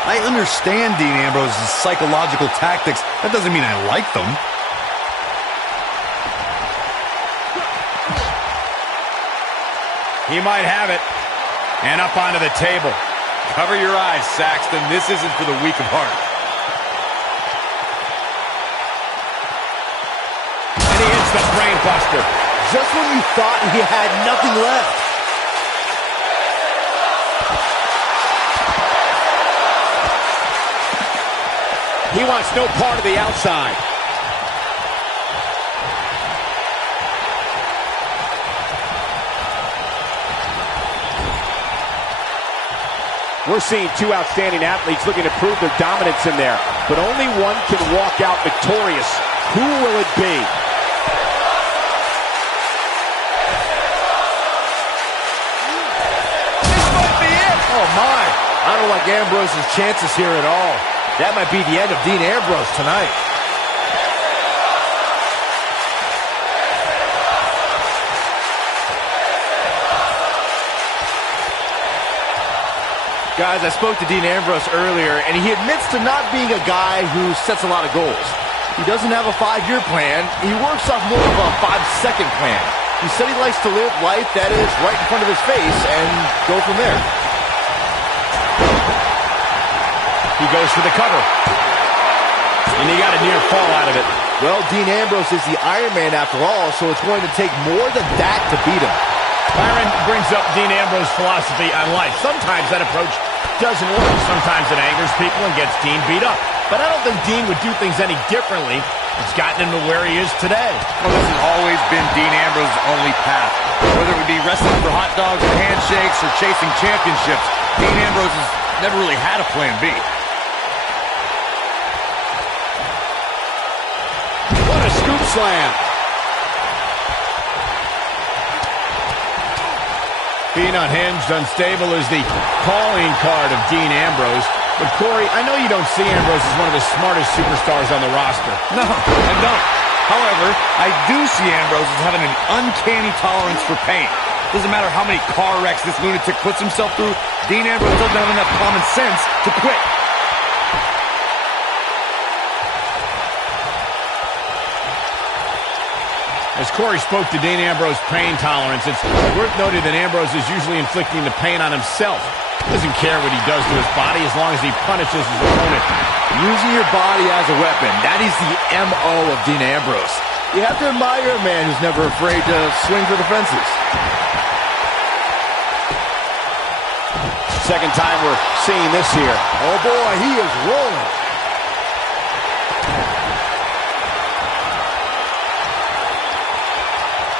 I understand Dean Ambrose's psychological tactics. That doesn't mean I like them. He might have it. And up onto the table. Cover your eyes, Saxton. This isn't for the weak of heart. And he hits the brain buster. Just when you thought he had nothing left. He wants no part of the outside. We're seeing two outstanding athletes looking to prove their dominance in there, but only one can walk out victorious. Who will it be? This might be it. Oh, my. I don't like Ambrose's chances here at all. That might be the end of Dean Ambrose tonight. Guys, I spoke to Dean Ambrose earlier, and he admits to not being a guy who sets a lot of goals. He doesn't have a 5-year plan. He works off more of a 5-second plan. He said he likes to live life that is right in front of his face and go from there. He goes for the cover. And he got a near fall out of it. Well, Dean Ambrose is the Iron Man after all, so it's going to take more than that to beat him. Byron brings up Dean Ambrose's philosophy on life. Sometimes that approach doesn't work. Sometimes it angers people and gets Dean beat up. But I don't think Dean would do things any differently. It's gotten him to where he is today. Well, this has always been Dean Ambrose's only path. Whether it would be wrestling for hot dogs or handshakes or chasing championships, Dean Ambrose has never really had a plan B. What a scoop slam. Being unhinged, unstable is the calling card of Dean Ambrose. But Corey, I know you don't see Ambrose as one of the smartest superstars on the roster. No, I don't. However, I do see Ambrose as having an uncanny tolerance for pain. Doesn't matter how many car wrecks this lunatic puts himself through, Dean Ambrose doesn't have enough common sense to quit. As Corey spoke to Dean Ambrose's pain tolerance, it's worth noting that Ambrose is usually inflicting the pain on himself. He doesn't care what he does to his body as long as he punishes his opponent. Using your body as a weapon, that is the M.O. of Dean Ambrose. You have to admire a man who's never afraid to swing for the fences. Second time we're seeing this here. Oh boy, he is rolling.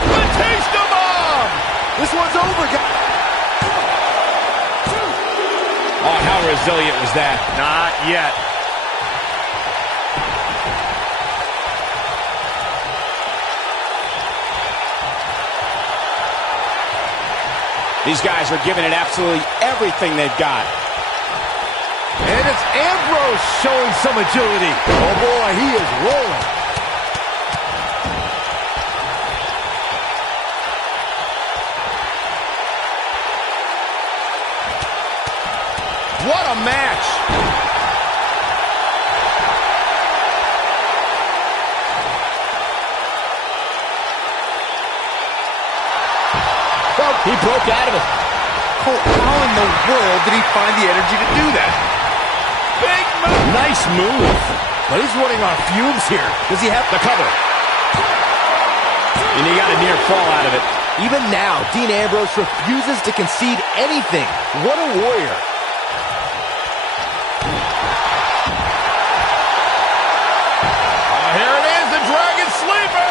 Batista bomb! This one's over, guys. Oh, how resilient was that? Not yet. These guys are giving it absolutely everything they've got. And it's Ambrose showing some agility. Oh boy, he is rolling. What a match! Well, he broke out of it. Cole, how in the world did he find the energy to do that? Big move! Nice move. But he's running on fumes here. Does he have The cover. And he got a near fall out of it. Even now, Dean Ambrose refuses to concede anything. What a warrior. Oh, here it is, the Dragon Sleeper!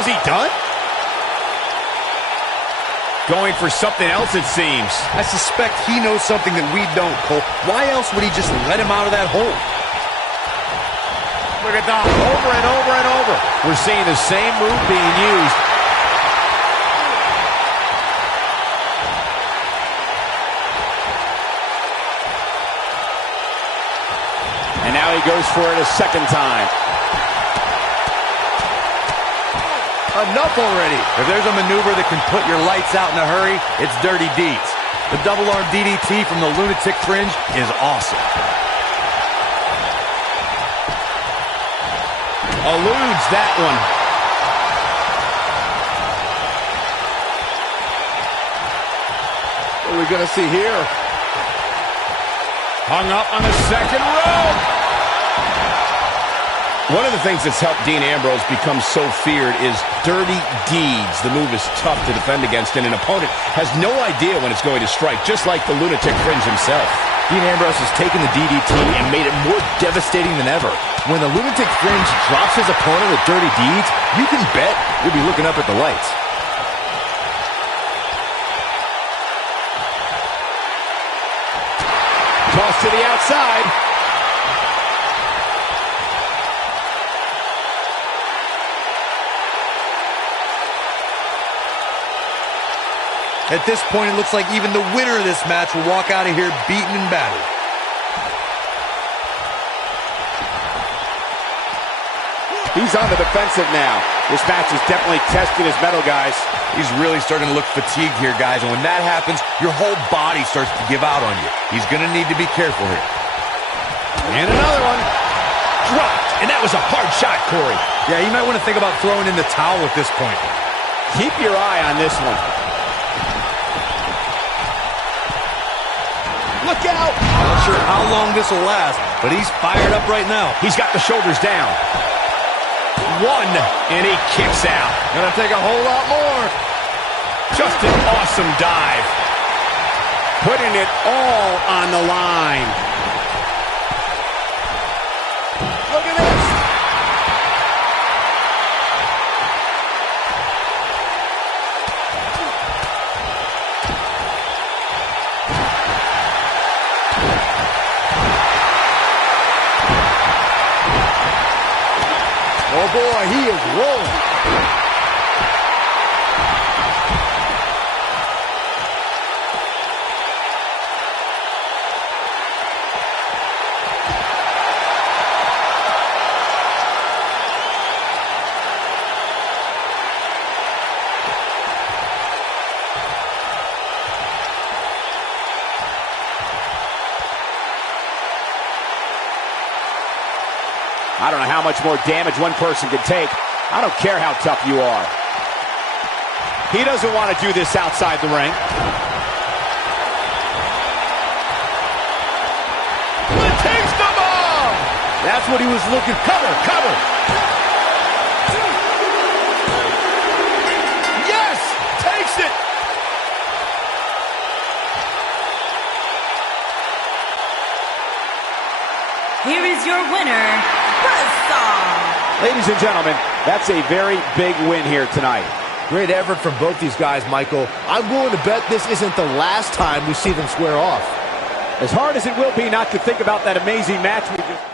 Is he done? Going for something else, it seems. I suspect he knows something that we don't, Cole. Why else would he just let him out of that hole? Look at that, over and over and over. We're seeing the same move being used. And now he goes for it a second time. Enough already. If there's a maneuver that can put your lights out in a hurry, it's dirty deeds. The double arm DDT from the lunatic fringe is awesome. Eludes that one. What are we going to see here? Hung up on the second rope. One of the things that's helped Dean Ambrose become so feared is dirty deeds. The move is tough to defend against, and an opponent has no idea when it's going to strike, just like the lunatic fringe himself. Dean Ambrose has taken the DDT and made it more devastating than ever. When the lunatic fringe drops his opponent with dirty deeds, you can bet you'll be looking up at the lights. Toss to the outside. At this point, it looks like even the winner of this match will walk out of here beaten and battered. He's on the defensive now. This match has definitely tested his mettle, guys. He's really starting to look fatigued here, guys, and when that happens, your whole body starts to give out on you. He's going to need to be careful here. And another one. Dropped. And that was a hard shot, Corey. Yeah, you might want to think about throwing in the towel at this point. Keep your eye on this one. Look out! I'm not sure how long this will last, but he's fired up right now. He's got the shoulders down. One, and he kicks out. Gonna take a whole lot more. Just an awesome dive. Putting it all on the line. Look at this. Oh boy, he is rolling. I don't know how much more damage one person could take. I don't care how tough you are. He doesn't want to do this outside the ring. Takes the bomb! That's what he was looking for. Cover, cover! Yes! Takes it! Here is your winner, Buzzsaw. Ladies and gentlemen, that's a very big win here tonight. Great effort from both these guys, Michael. I'm willing to bet this isn't the last time we see them square off. As hard as it will be not to think about that amazing match we just...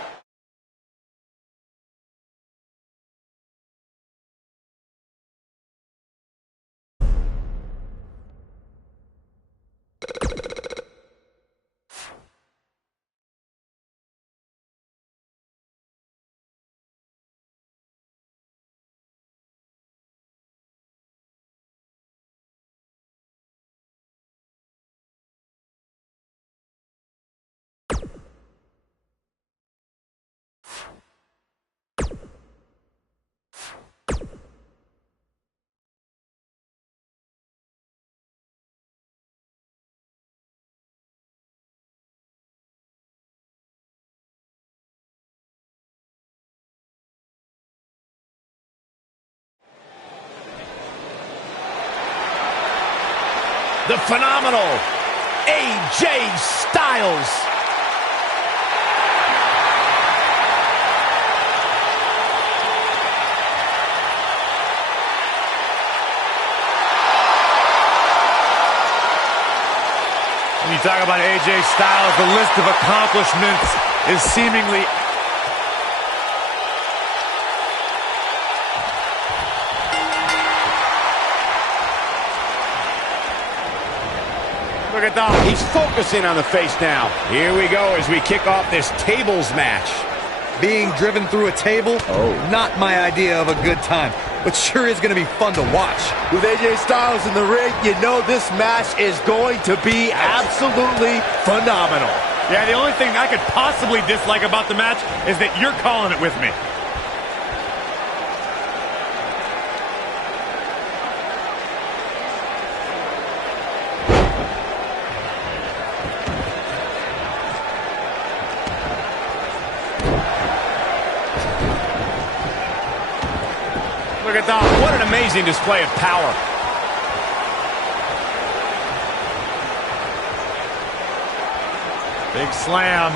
The phenomenal AJ Styles. you talk about AJ Styles, the list of accomplishments is seemingly... Look at that. He's focusing on the face now. Here we go as we kick off this tables match. Being driven through a table, not my idea of a good time, but sure is going to be fun to watch. With AJ Styles in the ring, you know this match is going to be absolutely phenomenal. Yeah, the only thing I could possibly dislike about the match is that you're calling it with me. Look at that. What an amazing display of power. Big slam.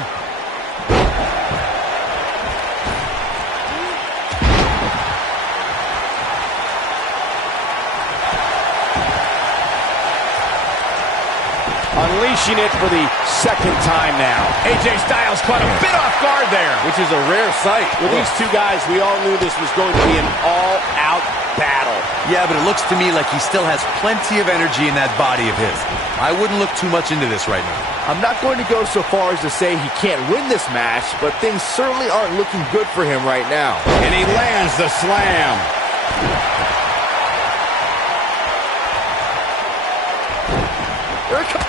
Unleashing it for the second time now. AJ Styles caught a bit off guard there. Which is a rare sight. With these two guys, we all knew this was going to be an all-out battle. Yeah, but it looks to me like he still has plenty of energy in that body of his. I wouldn't look too much into this right now. I'm not going to go so far as to say he can't win this match, but things certainly aren't looking good for him right now. And he lands the slam. Here it comes.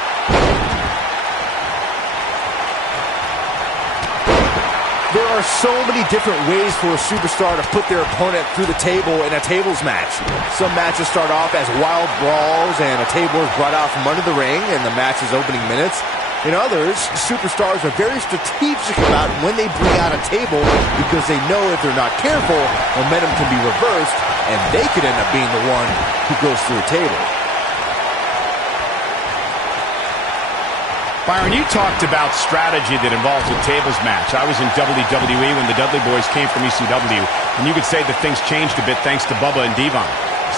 There are so many different ways for a superstar to put their opponent through the table in a tables match. Some matches start off as wild brawls and a table is brought out from under the ring in the match's opening minutes. In others, superstars are very strategic about when they bring out a table because they know if they're not careful, momentum can be reversed and they could end up being the one who goes through a table. Byron, you talked about strategy that involves a tables match. I was in WWE when the Dudley Boys came from ECW, and you could say that things changed a bit thanks to Bubba and Devon.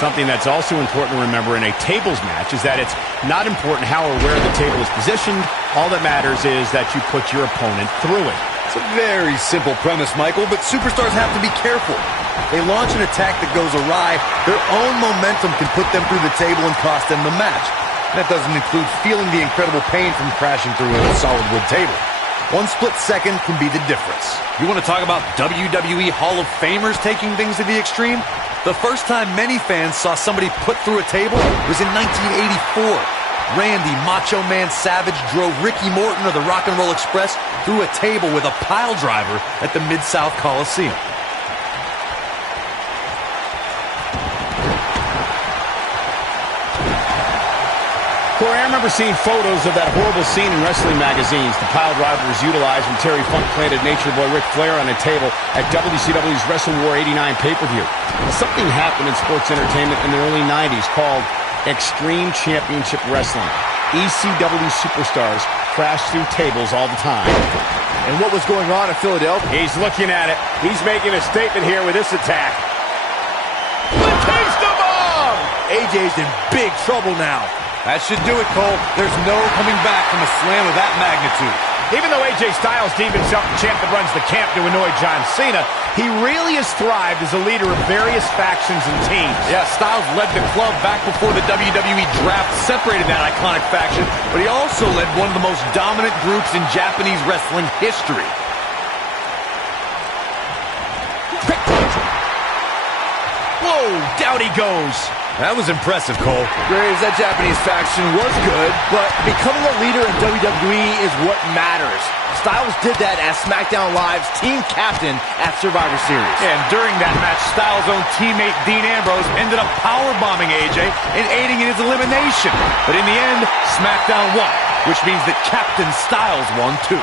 Something that's also important to remember in a tables match is that it's not important how or where the table is positioned. All that matters is that you put your opponent through it. It's a very simple premise, Michael, but superstars have to be careful. They launch an attack that goes awry, their own momentum can put them through the table and cost them the match. That doesn't include feeling the incredible pain from crashing through a solid wood table. One split second can be the difference. You want to talk about WWE Hall of Famers taking things to the extreme? The first time many fans saw somebody put through a table was in 1984. Randy Macho Man Savage drove Ricky Morton of the Rock and Roll Express through a table with a pile driver at the Mid-South Coliseum. Corey, I remember seeing photos of that horrible scene in wrestling magazines. The pile driver was utilized when Terry Funk planted Nature Boy Ric Flair on a table at WCW's Wrestle War 89 pay-per-view. Something happened in sports entertainment in the early 90s called Extreme Championship Wrestling. ECW superstars crashed through tables all the time. And what was going on in Philadelphia? He's looking at it. He's making a statement here with this attack. Batista bomb! AJ's in big trouble now. That should do it, Cole. There's no coming back from a slam of that magnitude. Even though AJ Styles deemed himself the champ that runs the camp to annoy John Cena, he really has thrived as a leader of various factions and teams. Yeah, Styles led the club back before the WWE draft separated that iconic faction, but he also led one of the most dominant groups in Japanese wrestling history. Whoa, down he goes. That was impressive, Cole. Graves, that Japanese faction was good, but becoming a leader in WWE is what matters. Styles did that as SmackDown Live's team captain at Survivor Series. And during that match, Styles' own teammate Dean Ambrose ended up powerbombing AJ and aiding in his elimination. But in the end, SmackDown won, which means that Captain Styles won too.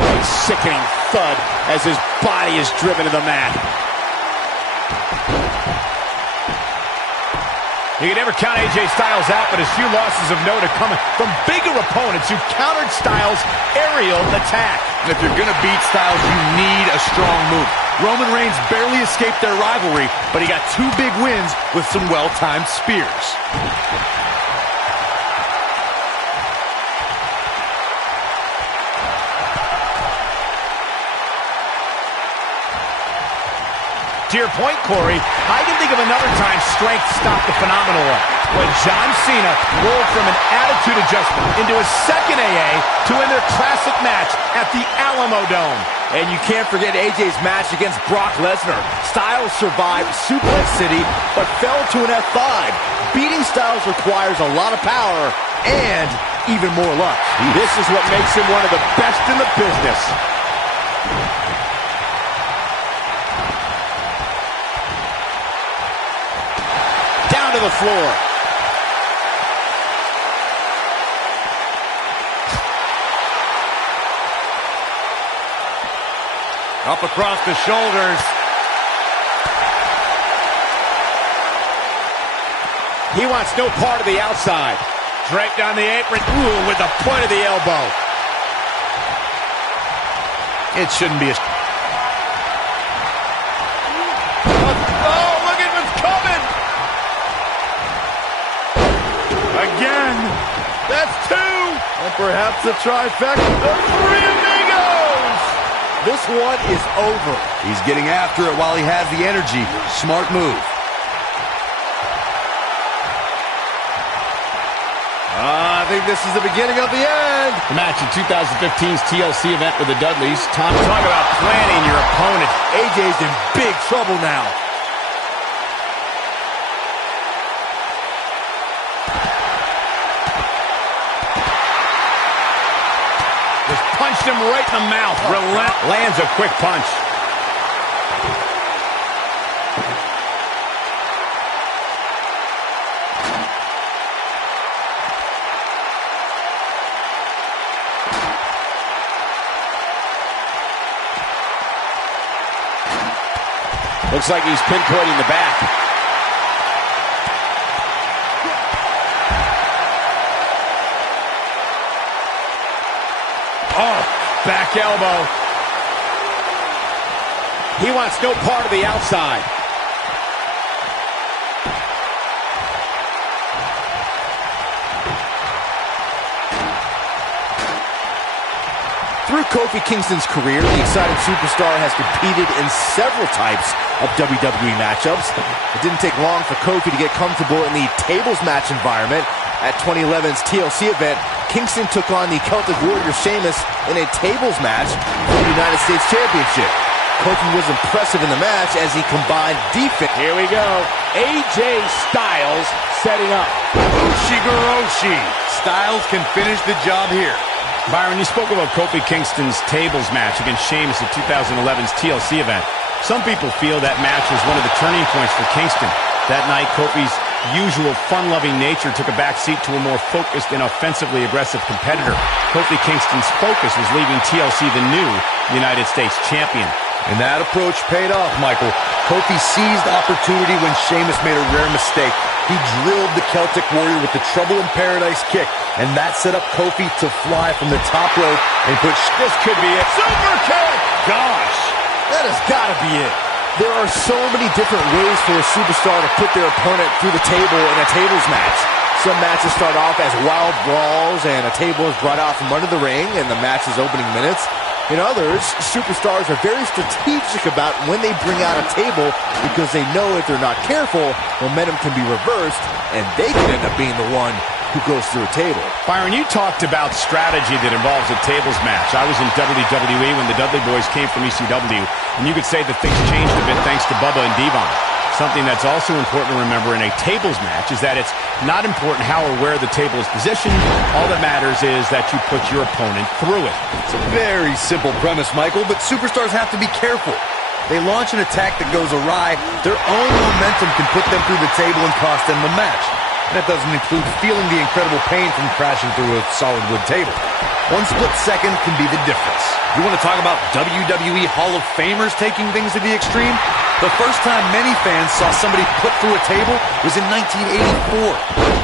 A sickening thud as his body is driven to the mat. You can never count AJ Styles out, but his few losses of note are coming from bigger opponents who countered Styles' aerial attack. And if you're going to beat Styles, you need a strong move. Roman Reigns barely escaped their rivalry, but he got two big wins with some well-timed spears. To your point, Corey, I can think of another time strength stopped the phenomenal one. When John Cena rolled from an attitude adjustment into a second AA to win their classic match at the Alamo Dome. And you can't forget AJ's match against Brock Lesnar. Styles survived Suplex City, but fell to an F5. Beating Styles requires a lot of power and even more luck. This is what makes him one of the best in the business. Down to the floor. Up across the shoulders. He wants no part of the outside. Draped on the apron. Ooh, with the point of the elbow. It shouldn't be a... Oh, look at what's coming! Again. That's two. And perhaps a trifecta. The Three Amigos! This one is over. He's getting after it while he has the energy. Smart move. I think this is the beginning of the end. The match in 2015's TLC event with the Dudleys. Talk about planning your opponent. AJ's in big trouble now. Just punched him right in the mouth. Lands a quick punch. Looks like he's pinpointing the back. Oh, back elbow. He wants no part of the outside. Through Kofi Kingston's career, the exciting superstar has competed in several types of WWE matchups. It didn't take long for Kofi to get comfortable in the tables match environment. At 2011's TLC event, Kingston took on the Celtic Warrior Sheamus in a tables match for the United States Championship. Kofi was impressive in the match as he combined defense. Here we go. AJ Styles setting up. Ushigoroshi. Styles can finish the job here. Byron, you spoke about Kofi Kingston's tables match against Sheamus at 2011's TLC event. Some people feel that match was one of the turning points for Kingston. That night, Kofi's usual fun-loving nature took a backseat to a more focused and offensively aggressive competitor. Kofi Kingston's focus was leaving TLC the new United States champion. And that approach paid off, Michael. Kofi seized opportunity when Sheamus made a rare mistake. He drilled the Celtic Warrior with the Trouble in Paradise kick, and that set up Kofi to fly from the top rope and put... This could be it. Super kick! Gosh! That has got to be it. There are so many different ways for a superstar to put their opponent through the table in a tables match. Some matches start off as wild brawls, and a table is brought out from under the ring in the match's opening minutes. In others, superstars are very strategic about when they bring out a table because they know if they're not careful, momentum can be reversed, and they can end up being the one who goes through a table. Byron, you talked about strategy that involves a tables match. I was in WWE when the Dudley Boys came from ECW, and you could say that things changed a bit thanks to Bubba and Devon. Something that's also important to remember in a tables match is that it's not important how or where the table is positioned. All that matters is that you put your opponent through it. It's a very simple premise, Michael, but superstars have to be careful. They launch an attack that goes awry, their own momentum can put them through the table and cost them the match. And that doesn't include feeling the incredible pain from crashing through a solid wood table. One split second can be the difference. You want to talk about WWE Hall of Famers taking things to the extreme? The first time many fans saw somebody put through a table was in 1984.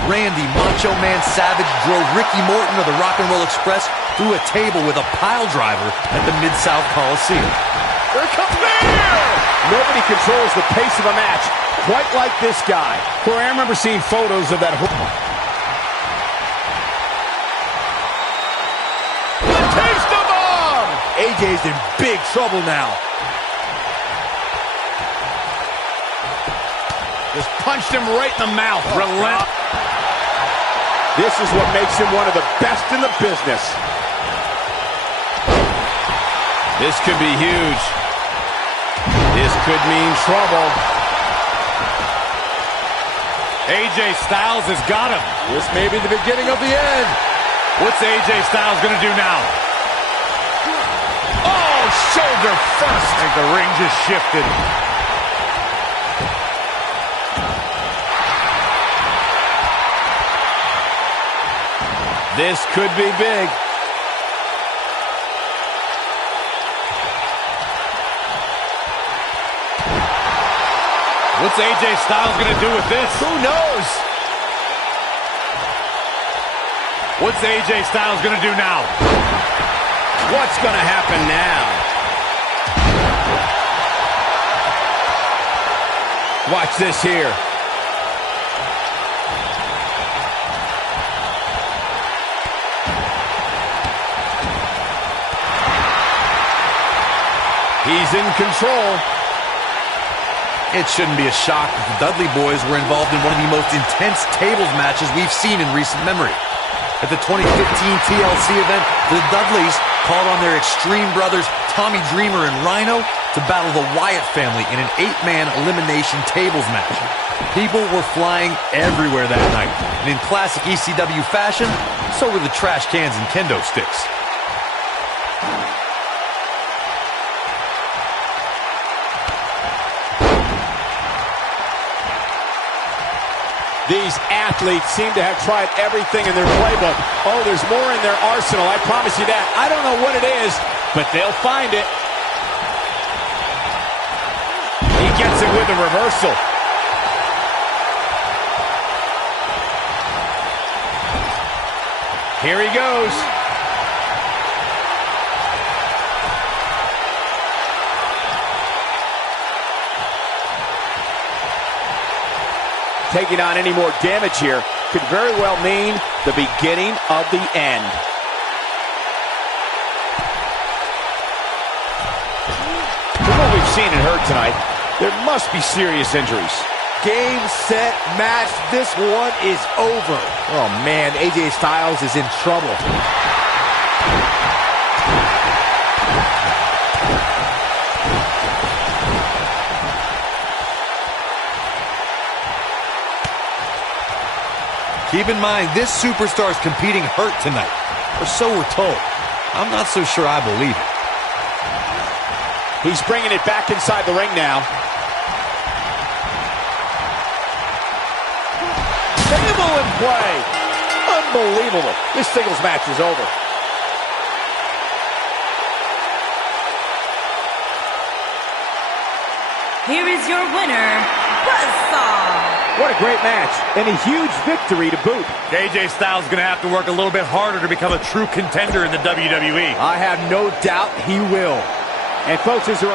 Randy Macho Man Savage drove Ricky Morton of the Rock and Roll Express through a table with a pile driver at the Mid-South Coliseum. Here comes Bear! Nobody controls the pace of a match quite like this guy. Corey, I remember seeing photos of that whole... Taste the bomb! AJ's in big trouble now. Just punched him right in the mouth. Relent. This is what makes him one of the best in the business. This could be huge. This could mean trouble. AJ Styles has got him. This may be the beginning of the end. What's AJ Styles going to do now? Oh, shoulder first. I think the ring just shifted. This could be big. What's AJ Styles going to do with this? Who knows? What's AJ Styles going to do now? What's going to happen now? Watch this here. He's in control. It shouldn't be a shock that the Dudley boys were involved in one of the most intense tables matches we've seen in recent memory. At the 2015 TLC event, the Dudleys called on their Extreme brothers Tommy Dreamer and Rhino to battle the Wyatt family in an 8-man elimination tables match. People were flying everywhere that night, and in classic ECW fashion, so were the trash cans and kendo sticks. These athletes seem to have tried everything in their playbook. Oh, there's more in their arsenal, I promise you that. I don't know what it is, but they'll find it. He gets it with a reversal. Here he goes. Taking on any more damage here could very well mean the beginning of the end. From what we've seen and heard tonight, there must be serious injuries. Game, set, match. This one is over. Oh, man, AJ Styles is in trouble. Keep in mind, this superstar's competing hurt tonight, or so we're told. I'm not so sure I believe it. He's bringing it back inside the ring now. Table in play. Unbelievable. This singles match is over. Here is your winner, Buzzsaw. What a great match, and a huge victory to boot. AJ Styles is going to have to work a little bit harder to become a true contender in the WWE. I have no doubt he will. And folks, as a